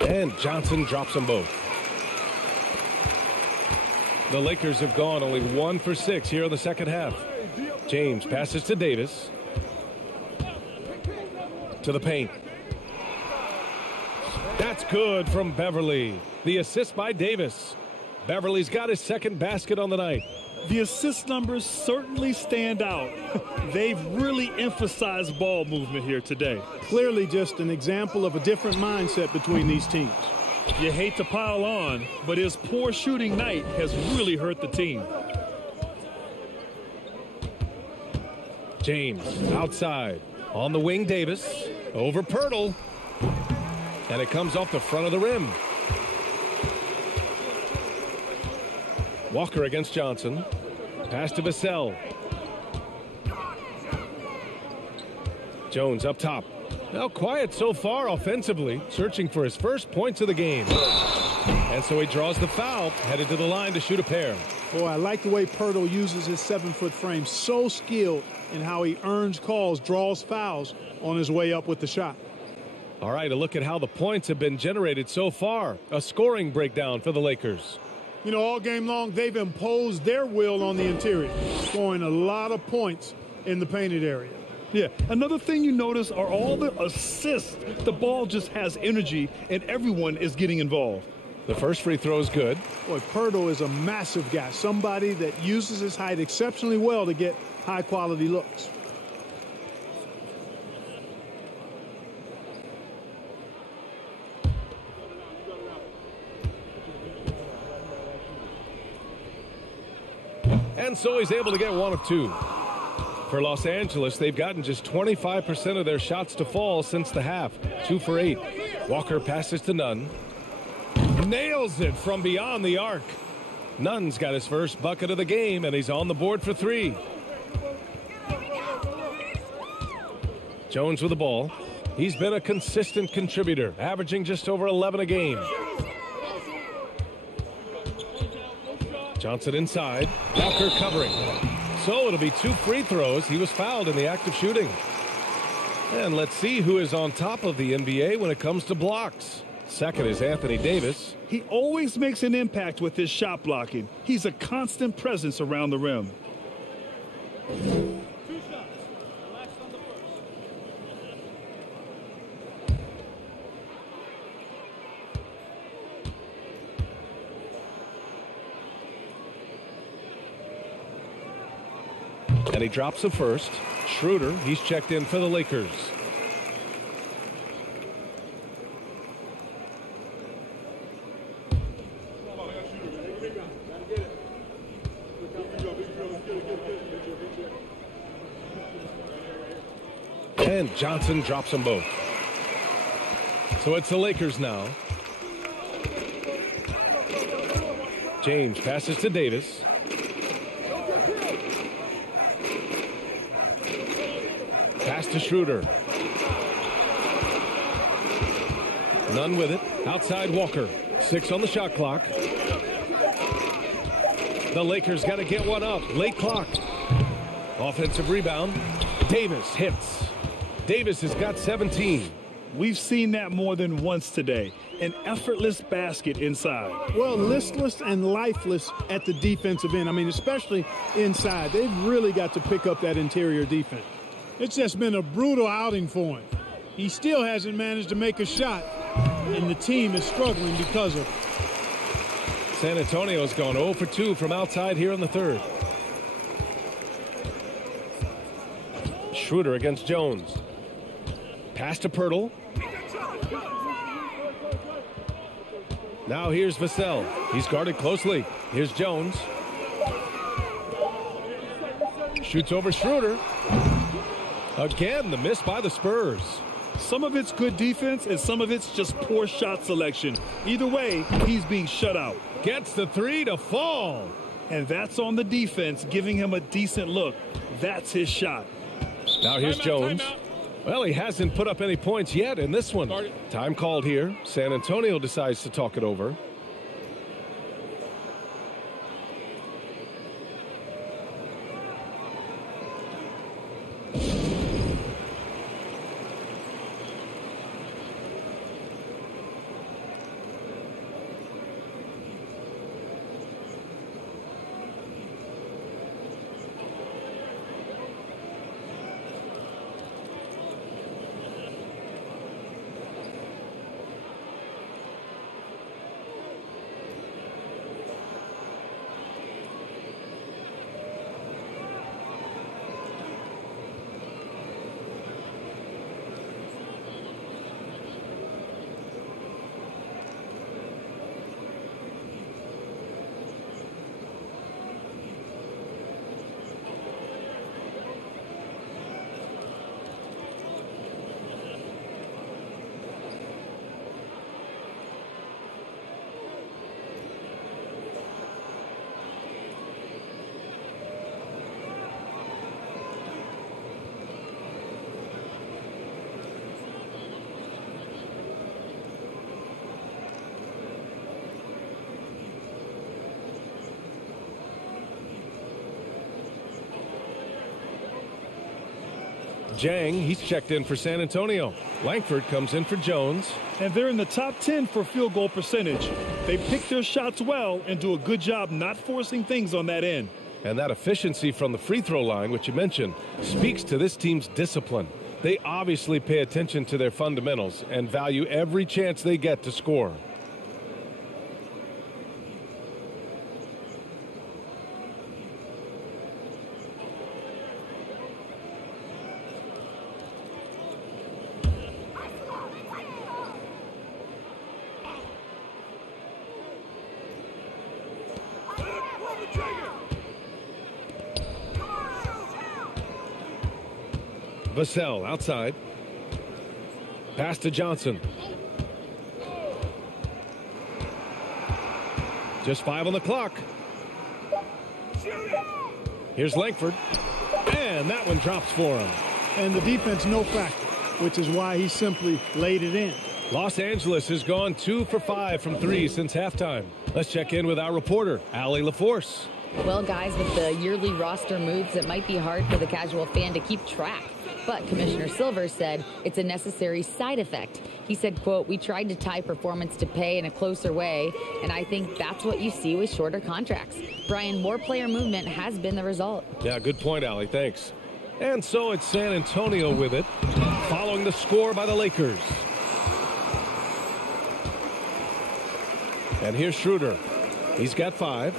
And Johnson drops them both. The Lakers have gone only 1 for 6 here in the second half. James passes to Davis. To the paint. That's good from Beverly. The assist by Davis. Beverly's got his second basket on the night. The assist numbers certainly stand out. They've really emphasized ball movement here today. Clearly just an example of a different mindset between these teams. You hate to pile on, but his poor shooting night has really hurt the team. James outside. On the wing, Davis. Over Pirtle. And it comes off the front of the rim. Walker against Johnson. Pass to Vassell. Jones up top. Now quiet so far offensively, searching for his first points of the game. And so he draws the foul, headed to the line to shoot a pair. Boy, I like the way Pirtle uses his 7-foot frame. So skilled in how he earns calls, draws fouls on his way up with the shot. All right, a look at how the points have been generated so far. A scoring breakdown for the Lakers. You know, all game long, they've imposed their will on the interior, scoring a lot of points in the painted area. Yeah, another thing you notice are all the assists. The ball just has energy, and everyone is getting involved. The first free throw is good. Boy, Pirtle is a massive guy, somebody that uses his height exceptionally well to get high-quality looks. And so he's able to get 1 of 2. For Los Angeles, they've gotten just 25% of their shots to fall since the half. 2 for 8. Walker passes to Nunn. Nails it from beyond the arc. Nunn's got his first bucket of the game, and he's on the board for 3. Jones with the ball. He's been a consistent contributor, averaging just over 11 a game. Johnson inside. Walker covering. So it'll be 2 free throws. He was fouled in the act of shooting. And let's see who is on top of the NBA when it comes to blocks. Second is Anthony Davis. He always makes an impact with his shot blocking. He's a constant presence around the rim. And he drops the first. Schroeder, he's checked in for the Lakers. And Johnson drops them both. So it's the Lakers now. James passes to Davis. Pass to Schroeder. None with it. Outside Walker. 6 on the shot clock. The Lakers got to get one up. Late clock. Offensive rebound. Davis hits. Davis has got 17. We've seen that more than once today. An effortless basket inside. Well, listless and lifeless at the defensive end. I mean, especially inside. They've really got to pick up that interior defense. It's just been a brutal outing for him. He still hasn't managed to make a shot, and the team is struggling because of it. San Antonio's gone 0 for 2 from outside here in the third. Schroeder against Jones. Pass to Pirtle. Now here's Vassell. He's guarded closely. Here's Jones. Shoots over Schroeder. Again, the miss by the Spurs. Some of it's good defense and some of it's just poor shot selection. Either way, he's being shut out. Gets the 3 to fall. And that's on the defense, giving him a decent look. That's his shot. Now here's Jones. Well, he hasn't put up any points yet in this one. Time called here. San Antonio decides to talk it over. Jang, he's checked in for San Antonio. Langford comes in for Jones. And they're in the top 10 for field goal percentage. They pick their shots well and do a good job not forcing things on that end. And that efficiency from the free throw line, which you mentioned, speaks to this team's discipline. They obviously pay attention to their fundamentals and value every chance they get to score. Vassell outside. Pass to Johnson. Just 5 on the clock. Here's Langford. And that one drops for him. And the defense no factor, which is why he simply laid it in. Los Angeles has gone 2 for 5 from 3 since halftime. Let's check in with our reporter, Allie LaForce. Well, guys, with the yearly roster moves, it might be hard for the casual fan to keep track. But Commissioner Silver said it's a necessary side effect. He said, quote, "We tried to tie performance to pay in a closer way, and I think that's what you see with shorter contracts." Brian, more player movement has been the result. Yeah, good point, Allie. Thanks. And so it's San Antonio with it, following the score by the Lakers. And here's Schroeder. He's got 5.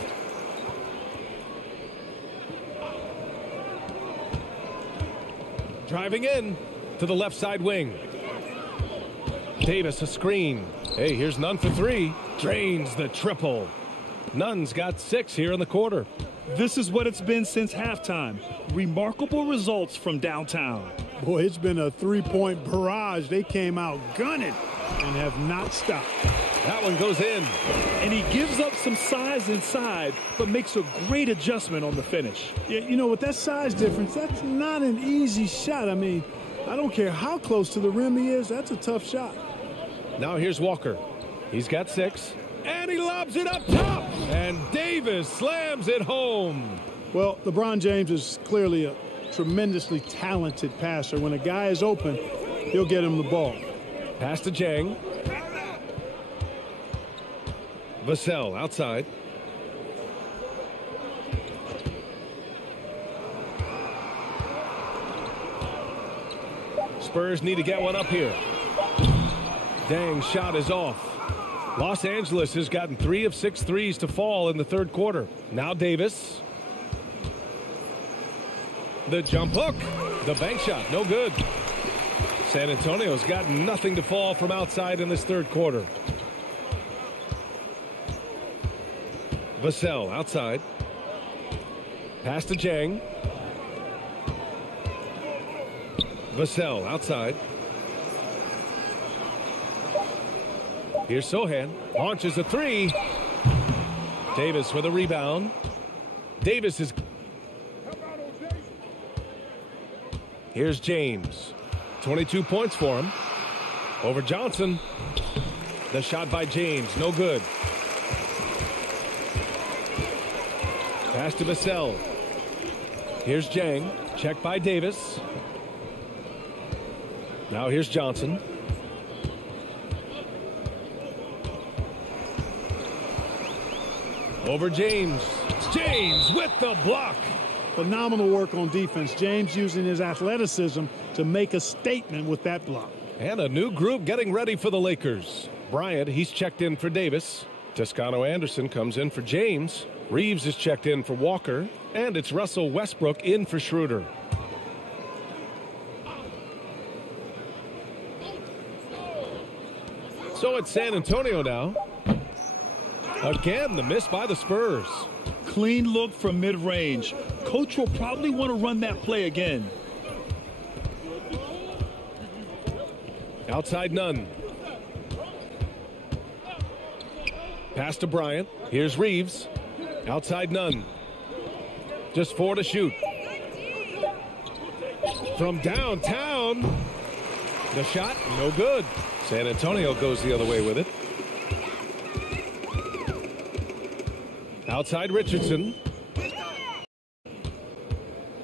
Driving in to the left side wing. Davis a screen. Hey, here's Nunn for 3. Drains the triple. Nunn's got 6 here in the quarter. This is what it's been since halftime. Remarkable results from downtown. Boy, it's been a three-point barrage. They came out gunning and have not stopped. That one goes in. And he gives up some size inside, but makes a great adjustment on the finish. Yeah, you know, with that size difference, that's not an easy shot. I mean, I don't care how close to the rim he is. That's a tough shot. Now here's Walker. He's got 6. And he lobs it up top. And Davis slams it home. Well, LeBron James is clearly a tremendously talented passer. When a guy is open, he'll get him the ball. Pass to Jang. Vassell outside. Spurs need to get one up here. Dang, shot is off. Los Angeles has gotten 3 of 6 threes to fall in the third quarter. Now Davis. The jump hook. The bank shot, no good. San Antonio's got nothing to fall from outside in this third quarter. Vassell outside. Pass to Jang. Vassell outside. Here's Sohan. Launches a 3. Davis with a rebound. Davis is... Here's James. 22 points for him. Over Johnson. The shot by James. No good. Pass to Vassell. Here's Jang. Check by Davis. Now here's Johnson. Over James. James with the block. Phenomenal work on defense. James using his athleticism to make a statement with that block. And a new group getting ready for the Lakers. Bryant, he's checked in for Davis. Toscano Anderson comes in for James. Reeves is checked in for Walker. And it's Russell Westbrook in for Schroeder. So it's San Antonio now. Again, the miss by the Spurs. Clean look from mid-range. Coach will probably want to run that play again. Outside none. Pass to Bryant. Here's Reeves. Outside none. Just 4 to shoot. From downtown. The shot, no good. San Antonio goes the other way with it. Outside Richardson.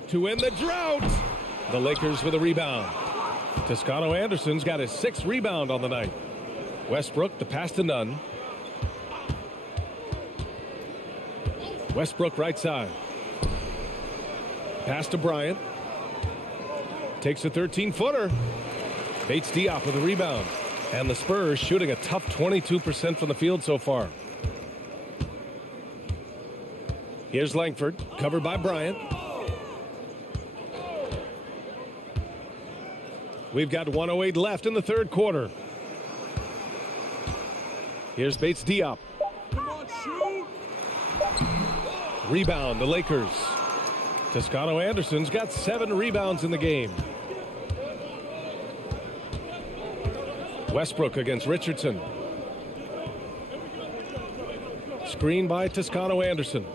To end the drought. The Lakers with a rebound. Toscano Anderson's got his 6th rebound on the night. Westbrook, the pass to none. Westbrook right side. Pass to Bryant. Takes a 13-footer. Bates Diop with a rebound. And the Spurs shooting a tough 22% from the field so far. Here's Langford, covered by Bryant. We've got 1:08 left in the third quarter. Here's Bates Diop. Rebound, the Lakers. Toscano Anderson's got 7 rebounds in the game. Westbrook against Richardson. Screen by Toscano Anderson.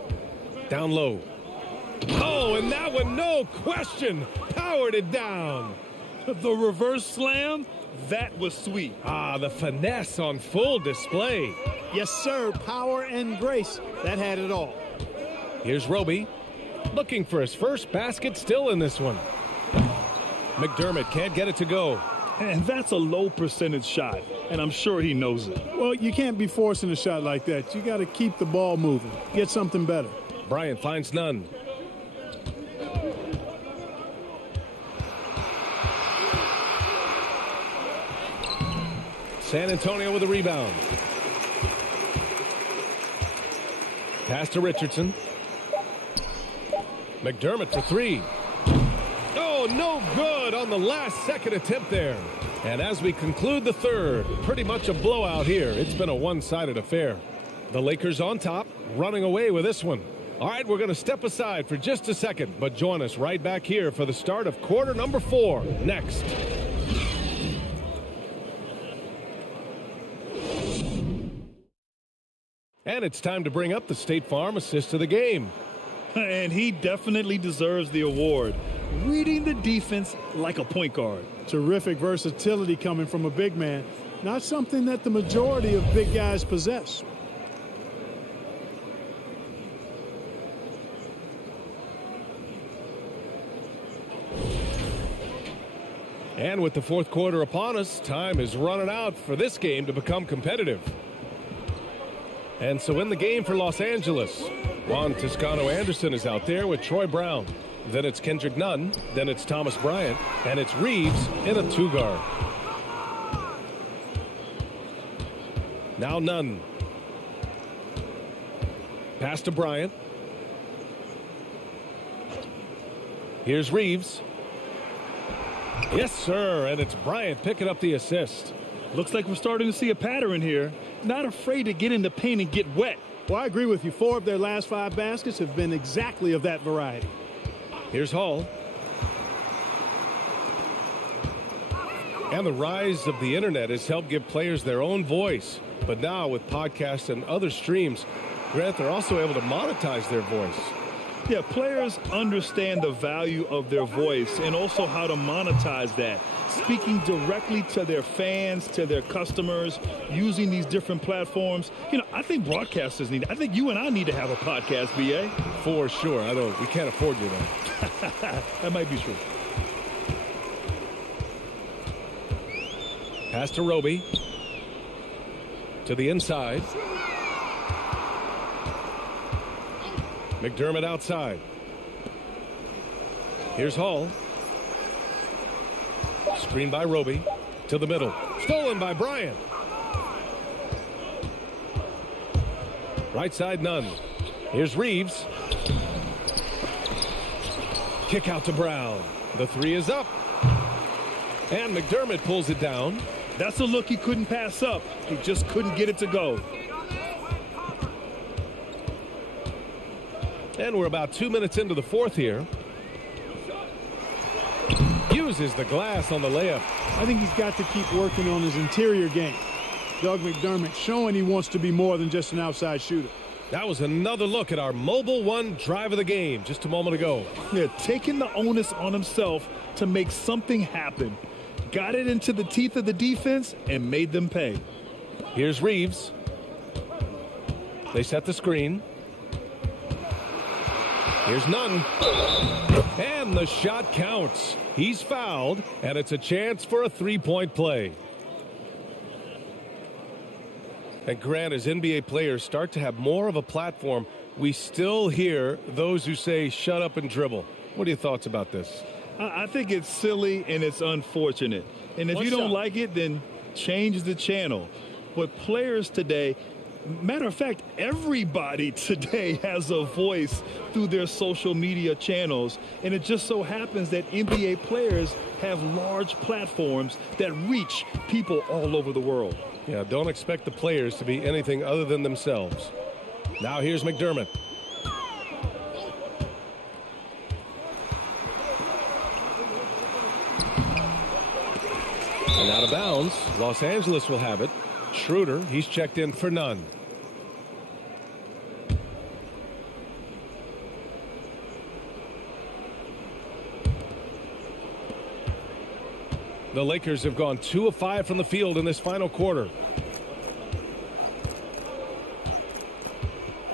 Down low. Oh, and that one, no question, powered it down. The reverse slam, that was sweet. Ah, the finesse on full display. Yes, sir. Power and grace. That had it all. Here's Roby. Looking for his first basket still in this one. McDermott can't get it to go. And that's a low percentage shot, and I'm sure he knows it. Well, you can't be forcing a shot like that. You got to keep the ball moving. Get something better. Bryant finds none. San Antonio with a rebound. Pass to Richardson. McDermott for 3. Oh, no good on the last second attempt there. And as we conclude the third, pretty much a blowout here. It's been a one-sided affair. The Lakers on top, running away with this one. All right, we're going to step aside for just a second, but join us right back here for the start of quarter number 4 next. And it's time to bring up the State Farm assist of the game. And he definitely deserves the award. reading the defense like a point guard. Terrific versatility coming from a big man. Not something that the majority of big guys possess. And with the fourth quarter upon us, time is running out for this game to become competitive. And so in the game for Los Angeles, Juan Toscano-Anderson is out there with Troy Brown. Then it's Kendrick Nunn. Then it's Thomas Bryant. And it's Reeves in a two-guard. Now Nunn. Pass to Bryant. Here's Reeves. Yes, sir, and it's Bryant picking up the assist. Looks like we're starting to see a pattern here. Not afraid to get in the paint and get wet. Well, I agree with you. 4 of their last 5 baskets have been exactly of that variety. Here's Hall. And the rise of the internet has helped give players their own voice. But now with podcasts and other streams, Grant, they're also able to monetize their voice. Yeah, players understand the value of their voice and also how to monetize that. Speaking directly to their fans, to their customers, using these different platforms. You know, I think broadcasters I think you and I need to have a podcast, B.A. For sure. We can't afford you, though. That might be true. Pass to Roby. To the inside. McDermott outside. Here's Hall. Screen by Roby. To the middle. Stolen by Bryant. Right side, Nunn. Here's Reeves. Kick out to Brown. The 3 is up. And McDermott pulls it down. That's a look he couldn't pass up. He just couldn't get it to go. And we're about 2 minutes into the fourth here. Uses the glass on the layup. I think he's got to keep working on his interior game. Doug McDermott showing he wants to be more than just an outside shooter. That was another look at our Mobile One drive of the game just a moment ago. Yeah, taking the onus on himself to make something happen. Got it into the teeth of the defense and made them pay. Here's Reeves. They set the screen. Here's Nunn. And the shot counts. He's fouled, and it's a chance for a three-point play. And Grant, as NBA players start to have more of a platform, we still hear those who say, shut up and dribble. What are your thoughts about this? I think it's silly and it's unfortunate. And if you don't like it, then change the channel. But players today, matter of fact, everybody today has a voice through their social media channels. And it just so happens that NBA players have large platforms that reach people all over the world. Yeah, don't expect the players to be anything other than themselves. Now here's McDermott. And out of bounds, Los Angeles will have it. Schroeder, he's checked in for Nunn. The Lakers have gone 2 of 5 from the field in this final quarter.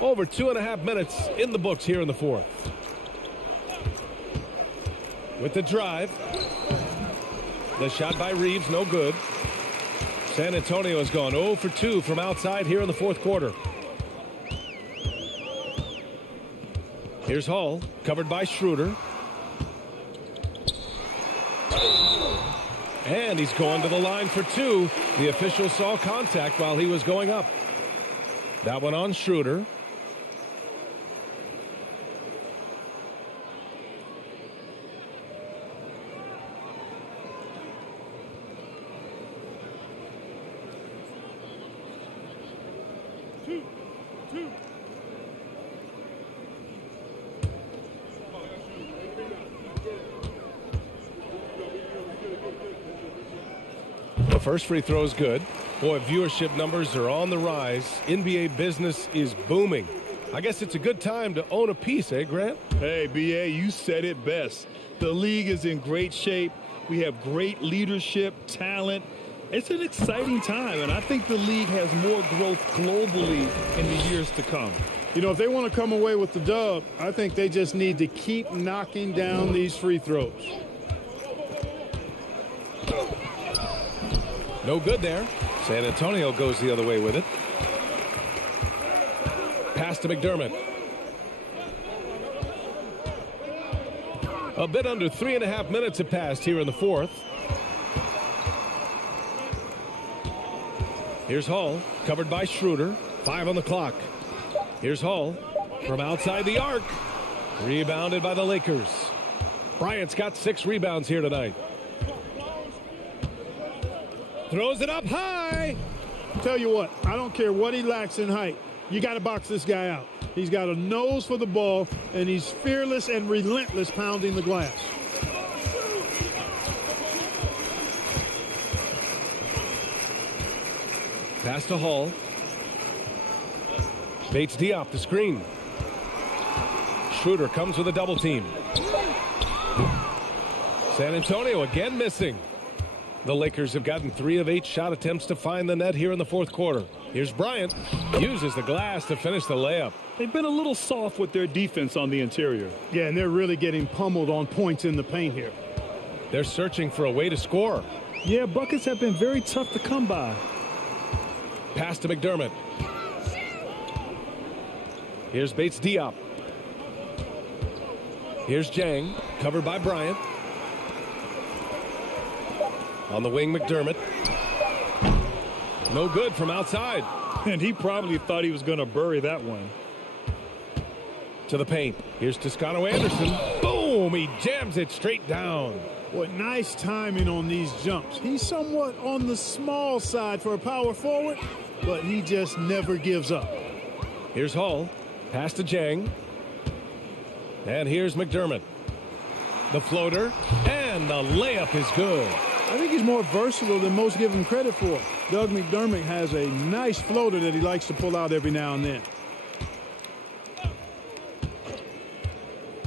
Over 2.5 minutes in the books here in the fourth. With the drive. The shot by Reeves, no good. San Antonio has gone 0 for 2 from outside here in the fourth quarter. Here's Hall, covered by Schroeder. And he's going to the line for 2. The official saw contact while he was going up. That one on Schroeder. The first free throw is good. Boy, viewership numbers are on the rise. NBA business is booming. I guess it's a good time to own a piece, eh, Grant? Hey, B.A., you said it best. The league is in great shape. We have great leadership, talent. It's an exciting time, and I think the league has more growth globally in the years to come. You know, if they want to come away with the dub, I think they just need to keep knocking down these free throws. No good there. San Antonio goes the other way with it. Pass to McDermott. A bit under 3.5 minutes have passed here in the fourth. Here's Hall, covered by Schroeder. 5 on the clock. Here's Hall from outside the arc. Rebounded by the Lakers. Bryant's got 6 rebounds here tonight. Throws it up high. Tell you what, I don't care what he lacks in height. You got to box this guy out. He's got a nose for the ball, and he's fearless and relentless pounding the glass. Pass to Hall. Bates Diop, the screen. Schroeder comes with a double team. San Antonio again missing. The Lakers have gotten 3 of 8 shot attempts to find the net here in the fourth quarter. Here's Bryant. Uses the glass to finish the layup. They've been a little soft with their defense on the interior. Yeah, and they're really getting pummeled on points in the paint here. They're searching for a way to score. Yeah, buckets have been very tough to come by. Pass to McDermott. Here's Bates Diop. Here's Jang, covered by Bryant. On the wing, McDermott. No good from outside. And he probably thought he was going to bury that one. To the paint. Here's Toscano Anderson. Boom! He jams it straight down. What nice timing on these jumps. He's somewhat on the small side for a power forward, but he just never gives up. Here's Hall. Pass to Jang. And here's McDermott. The floater. And the layup is good. I think he's more versatile than most give him credit for. Doug McDermott has a nice floater that he likes to pull out every now and then.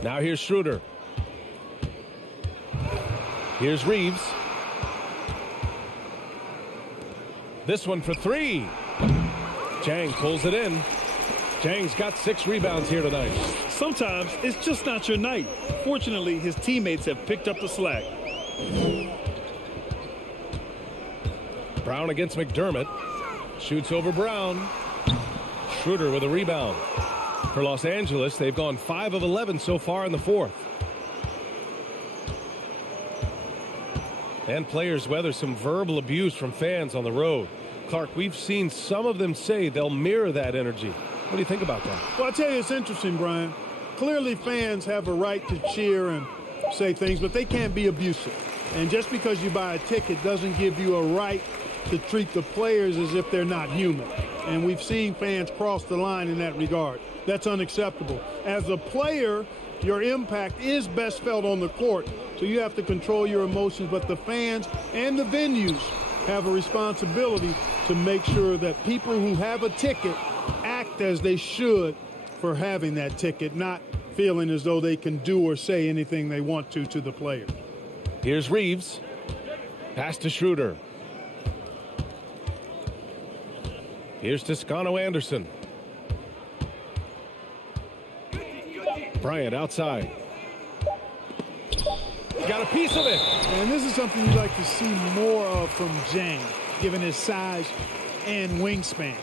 Now here's Schroeder. Here's Reeves. This one for 3. Jang pulls it in. Jang's got 6 rebounds here tonight. Sometimes it's just not your night. Fortunately, his teammates have picked up the slack. Brown against McDermott. Shoots over Brown. Schroeder with a rebound. For Los Angeles, they've gone 5 of 11 so far in the fourth. And players weather some verbal abuse from fans on the road. Clark, we've seen some of them say they'll mirror that energy. What do you think about that? Well, I tell you, it's interesting, Brian. Clearly, fans have a right to cheer and say things, but they can't be abusive. And just because you buy a ticket doesn't give you a right to treat the players as if they're not human. And we've seen fans cross the line in that regard. That's unacceptable. As a player, your impact is best felt on the court, so you have to control your emotions. But the fans and the venues have a responsibility to make sure that people who have a ticket act as they should for having that ticket, not feeling as though they can do or say anything they want to the players. Here's Reeves. Pass to Schroeder. Here's Toscano Anderson. Bryant outside. Got a piece of it. And this is something you'd like to see more of from Jang, given his size and wingspan.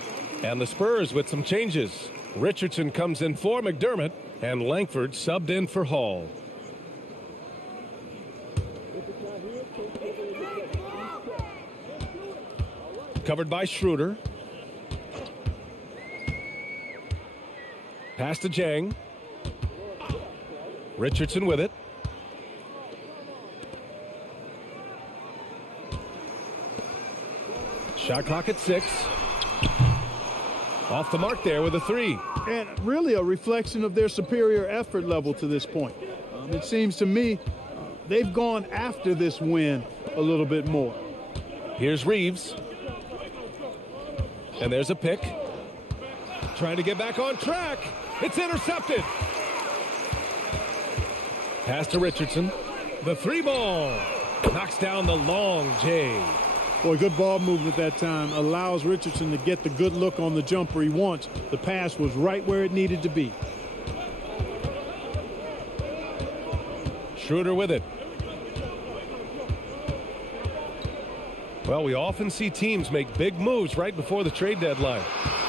And the Spurs with some changes. Richardson comes in for McDermott, and Langford subbed in for Hall. Covered by Schroeder. Pass to Jang. Richardson with it. Shot clock at 6. Off the mark there with a 3. And really a reflection of their superior effort level to this point. It seems to me they've gone after this win a little bit more. Here's Reeves. And there's a pick. trying to get back on track. It's intercepted. Pass to Richardson. The 3-ball. Knocks down the long J. Boy, good ball movement that time. Allows Richardson to get the good look on the jumper he wants. The pass was right where it needed to be. Schroeder with it. Well, we often see teams make big moves right before the trade deadline.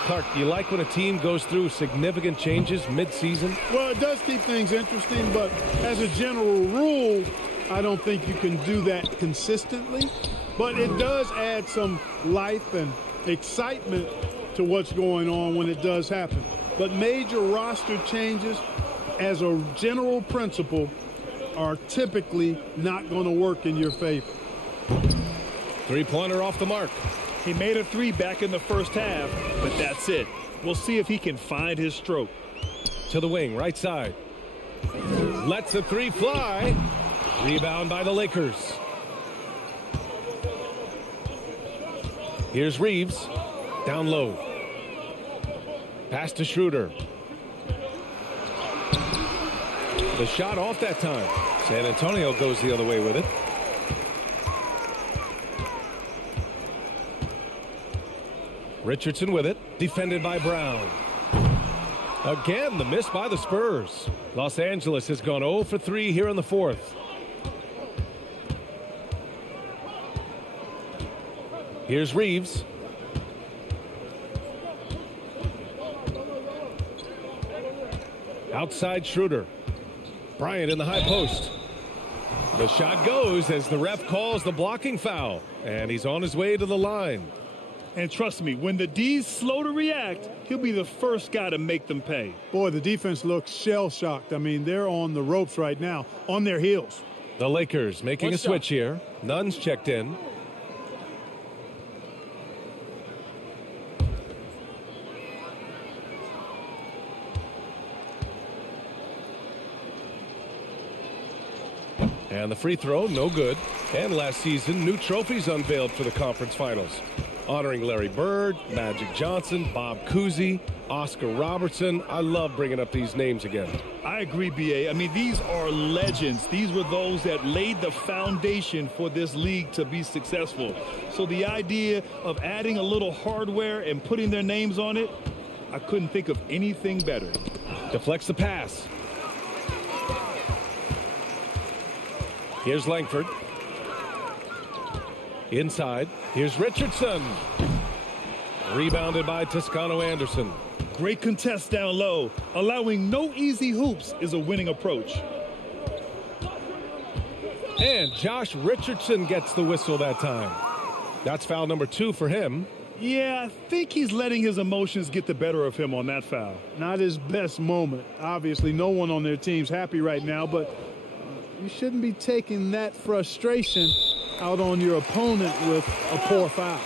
Clark, do you like when a team goes through significant changes mid-season? Well, it does keep things interesting, but as a general rule, I don't think you can do that consistently. But it does add some life and excitement to what's going on when it does happen. But major roster changes, as a general principle, are typically not going to work in your favor. Three-pointer off the mark. He made a 3 back in the first half, but that's it. We'll see if he can find his stroke. To the wing, right side. Lets the 3 fly. Rebound by the Lakers. Here's Reeves. Down low. Pass to Schroeder. The shot off that time. San Antonio goes the other way with it. Richardson with it. Defended by Brown. Again, the miss by the Spurs. Los Angeles has gone 0 for 3 here in the fourth. Here's Reeves. Outside Schroeder. Bryant in the high post. The shot goes as the ref calls the blocking foul. And he's on his way to the line. And trust me, when the D's slow to react, he'll be the first guy to make them pay. Boy, the defense looks shell-shocked. I mean, they're on the ropes right now, on their heels. The Lakers making a switch here. Nunn's checked in. And the free throw, no good. And last season, new trophies unveiled for the conference finals, honoring Larry Bird, Magic Johnson, Bob Cousy, Oscar Robertson. I love bringing up these names again. I agree, B.A. I mean, these are legends. These were those that laid the foundation for this league to be successful. So the idea of adding a little hardware and putting their names on it, I couldn't think of anything better. Deflects the pass. Here's Langford. Inside. Here's Richardson. Rebounded by Toscano Anderson. Great contest down low. Allowing no easy hoops is a winning approach. And Josh Richardson gets the whistle that time. That's foul number 2 for him. Yeah, I think he's letting his emotions get the better of him on that foul. Not his best moment. Obviously, no one on their team's happy right now, but you shouldn't be taking that frustration out on your opponent with a poor foul.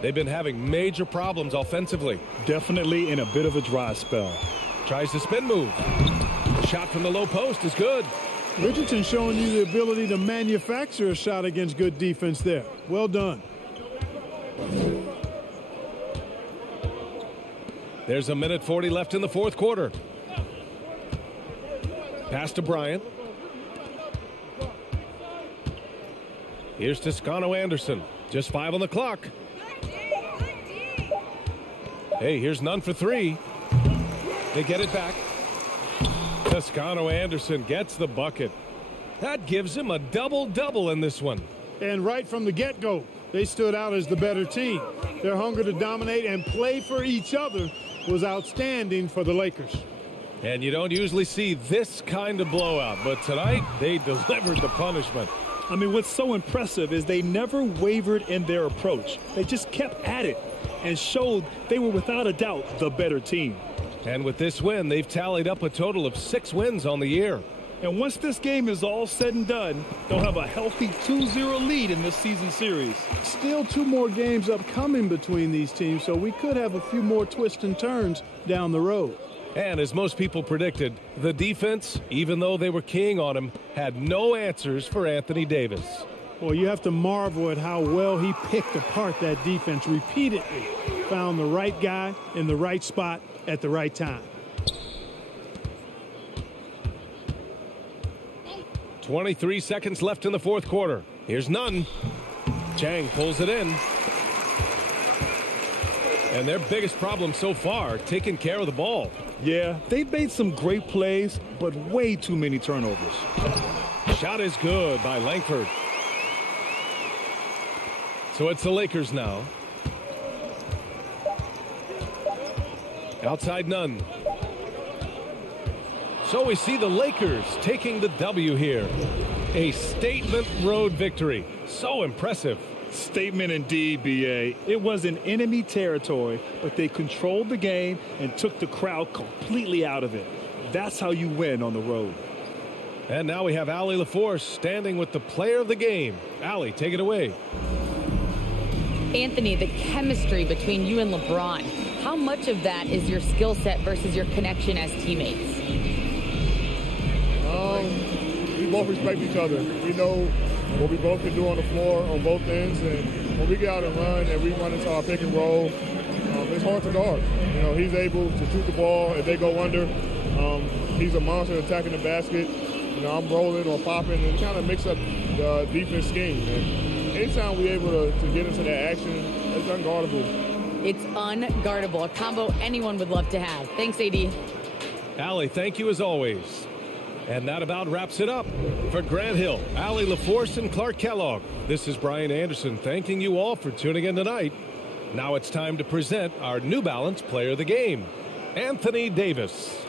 They've been having major problems offensively. Definitely in a bit of a dry spell. Tries the spin move. The shot from the low post is good. Richardson showing you the ability to manufacture a shot against good defense there. Well done. There's a minute 40 left in the fourth quarter. Pass to Bryant. Here's Toscano Anderson. Just 5 on the clock. Hey, here's Nunn for 3. They get it back. Toscano Anderson gets the bucket. That gives him a double-double in this one. And right from the get-go, they stood out as the better team. Their hunger to dominate and play for each other was outstanding for the Lakers. And you don't usually see this kind of blowout, but tonight they delivered the punishment. I mean, what's so impressive is they never wavered in their approach. They just kept at it and showed they were without a doubt the better team. And with this win, they've tallied up a total of 6 wins on the year. And once this game is all said and done, they'll have a healthy 2-0 lead in this season series. Still 2 more games upcoming between these teams, so we could have a few more twists and turns down the road. And as most people predicted, the defense, even though they were keying on him, had no answers for Anthony Davis. Well, you have to marvel at how well he picked apart that defense repeatedly. Found the right guy in the right spot at the right time. 23 seconds left in the fourth quarter. Here's Nunn. Chang pulls it in. And their biggest problem so far, taking care of the ball. Yeah, they've made some great plays, but way too many turnovers. Shot is good by Langford. So it's the Lakers now. Outside Nunn. So we see the Lakers taking the W here. A statement road victory. So impressive. Statement indeed, B.A. It was in enemy territory, but they controlled the game and took the crowd completely out of it. That's how you win on the road. And now we have Allie LaForce standing with the player of the game. Allie, take it away. Anthony, the chemistry between you and LeBron, how much of that is your skill set versus your connection as teammates? We both respect each other. We know what we both can do on the floor on both ends, and when we get out and run and we run into our pick and roll, it's hard to guard. You know, he's able to shoot the ball if they go under. He's a monster attacking the basket. You know, I'm rolling or popping and kind of mix up the defense scheme. And anytime we're able to get into that action, it's unguardable. It's unguardable, a combo anyone would love to have. Thanks, AD. Allie, thank you as always. And that about wraps it up. For Grant Hill, Allie LaForce, and Clark Kellogg, this is Brian Anderson thanking you all for tuning in tonight. Now it's time to present our New Balance Player of the Game, Anthony Davis.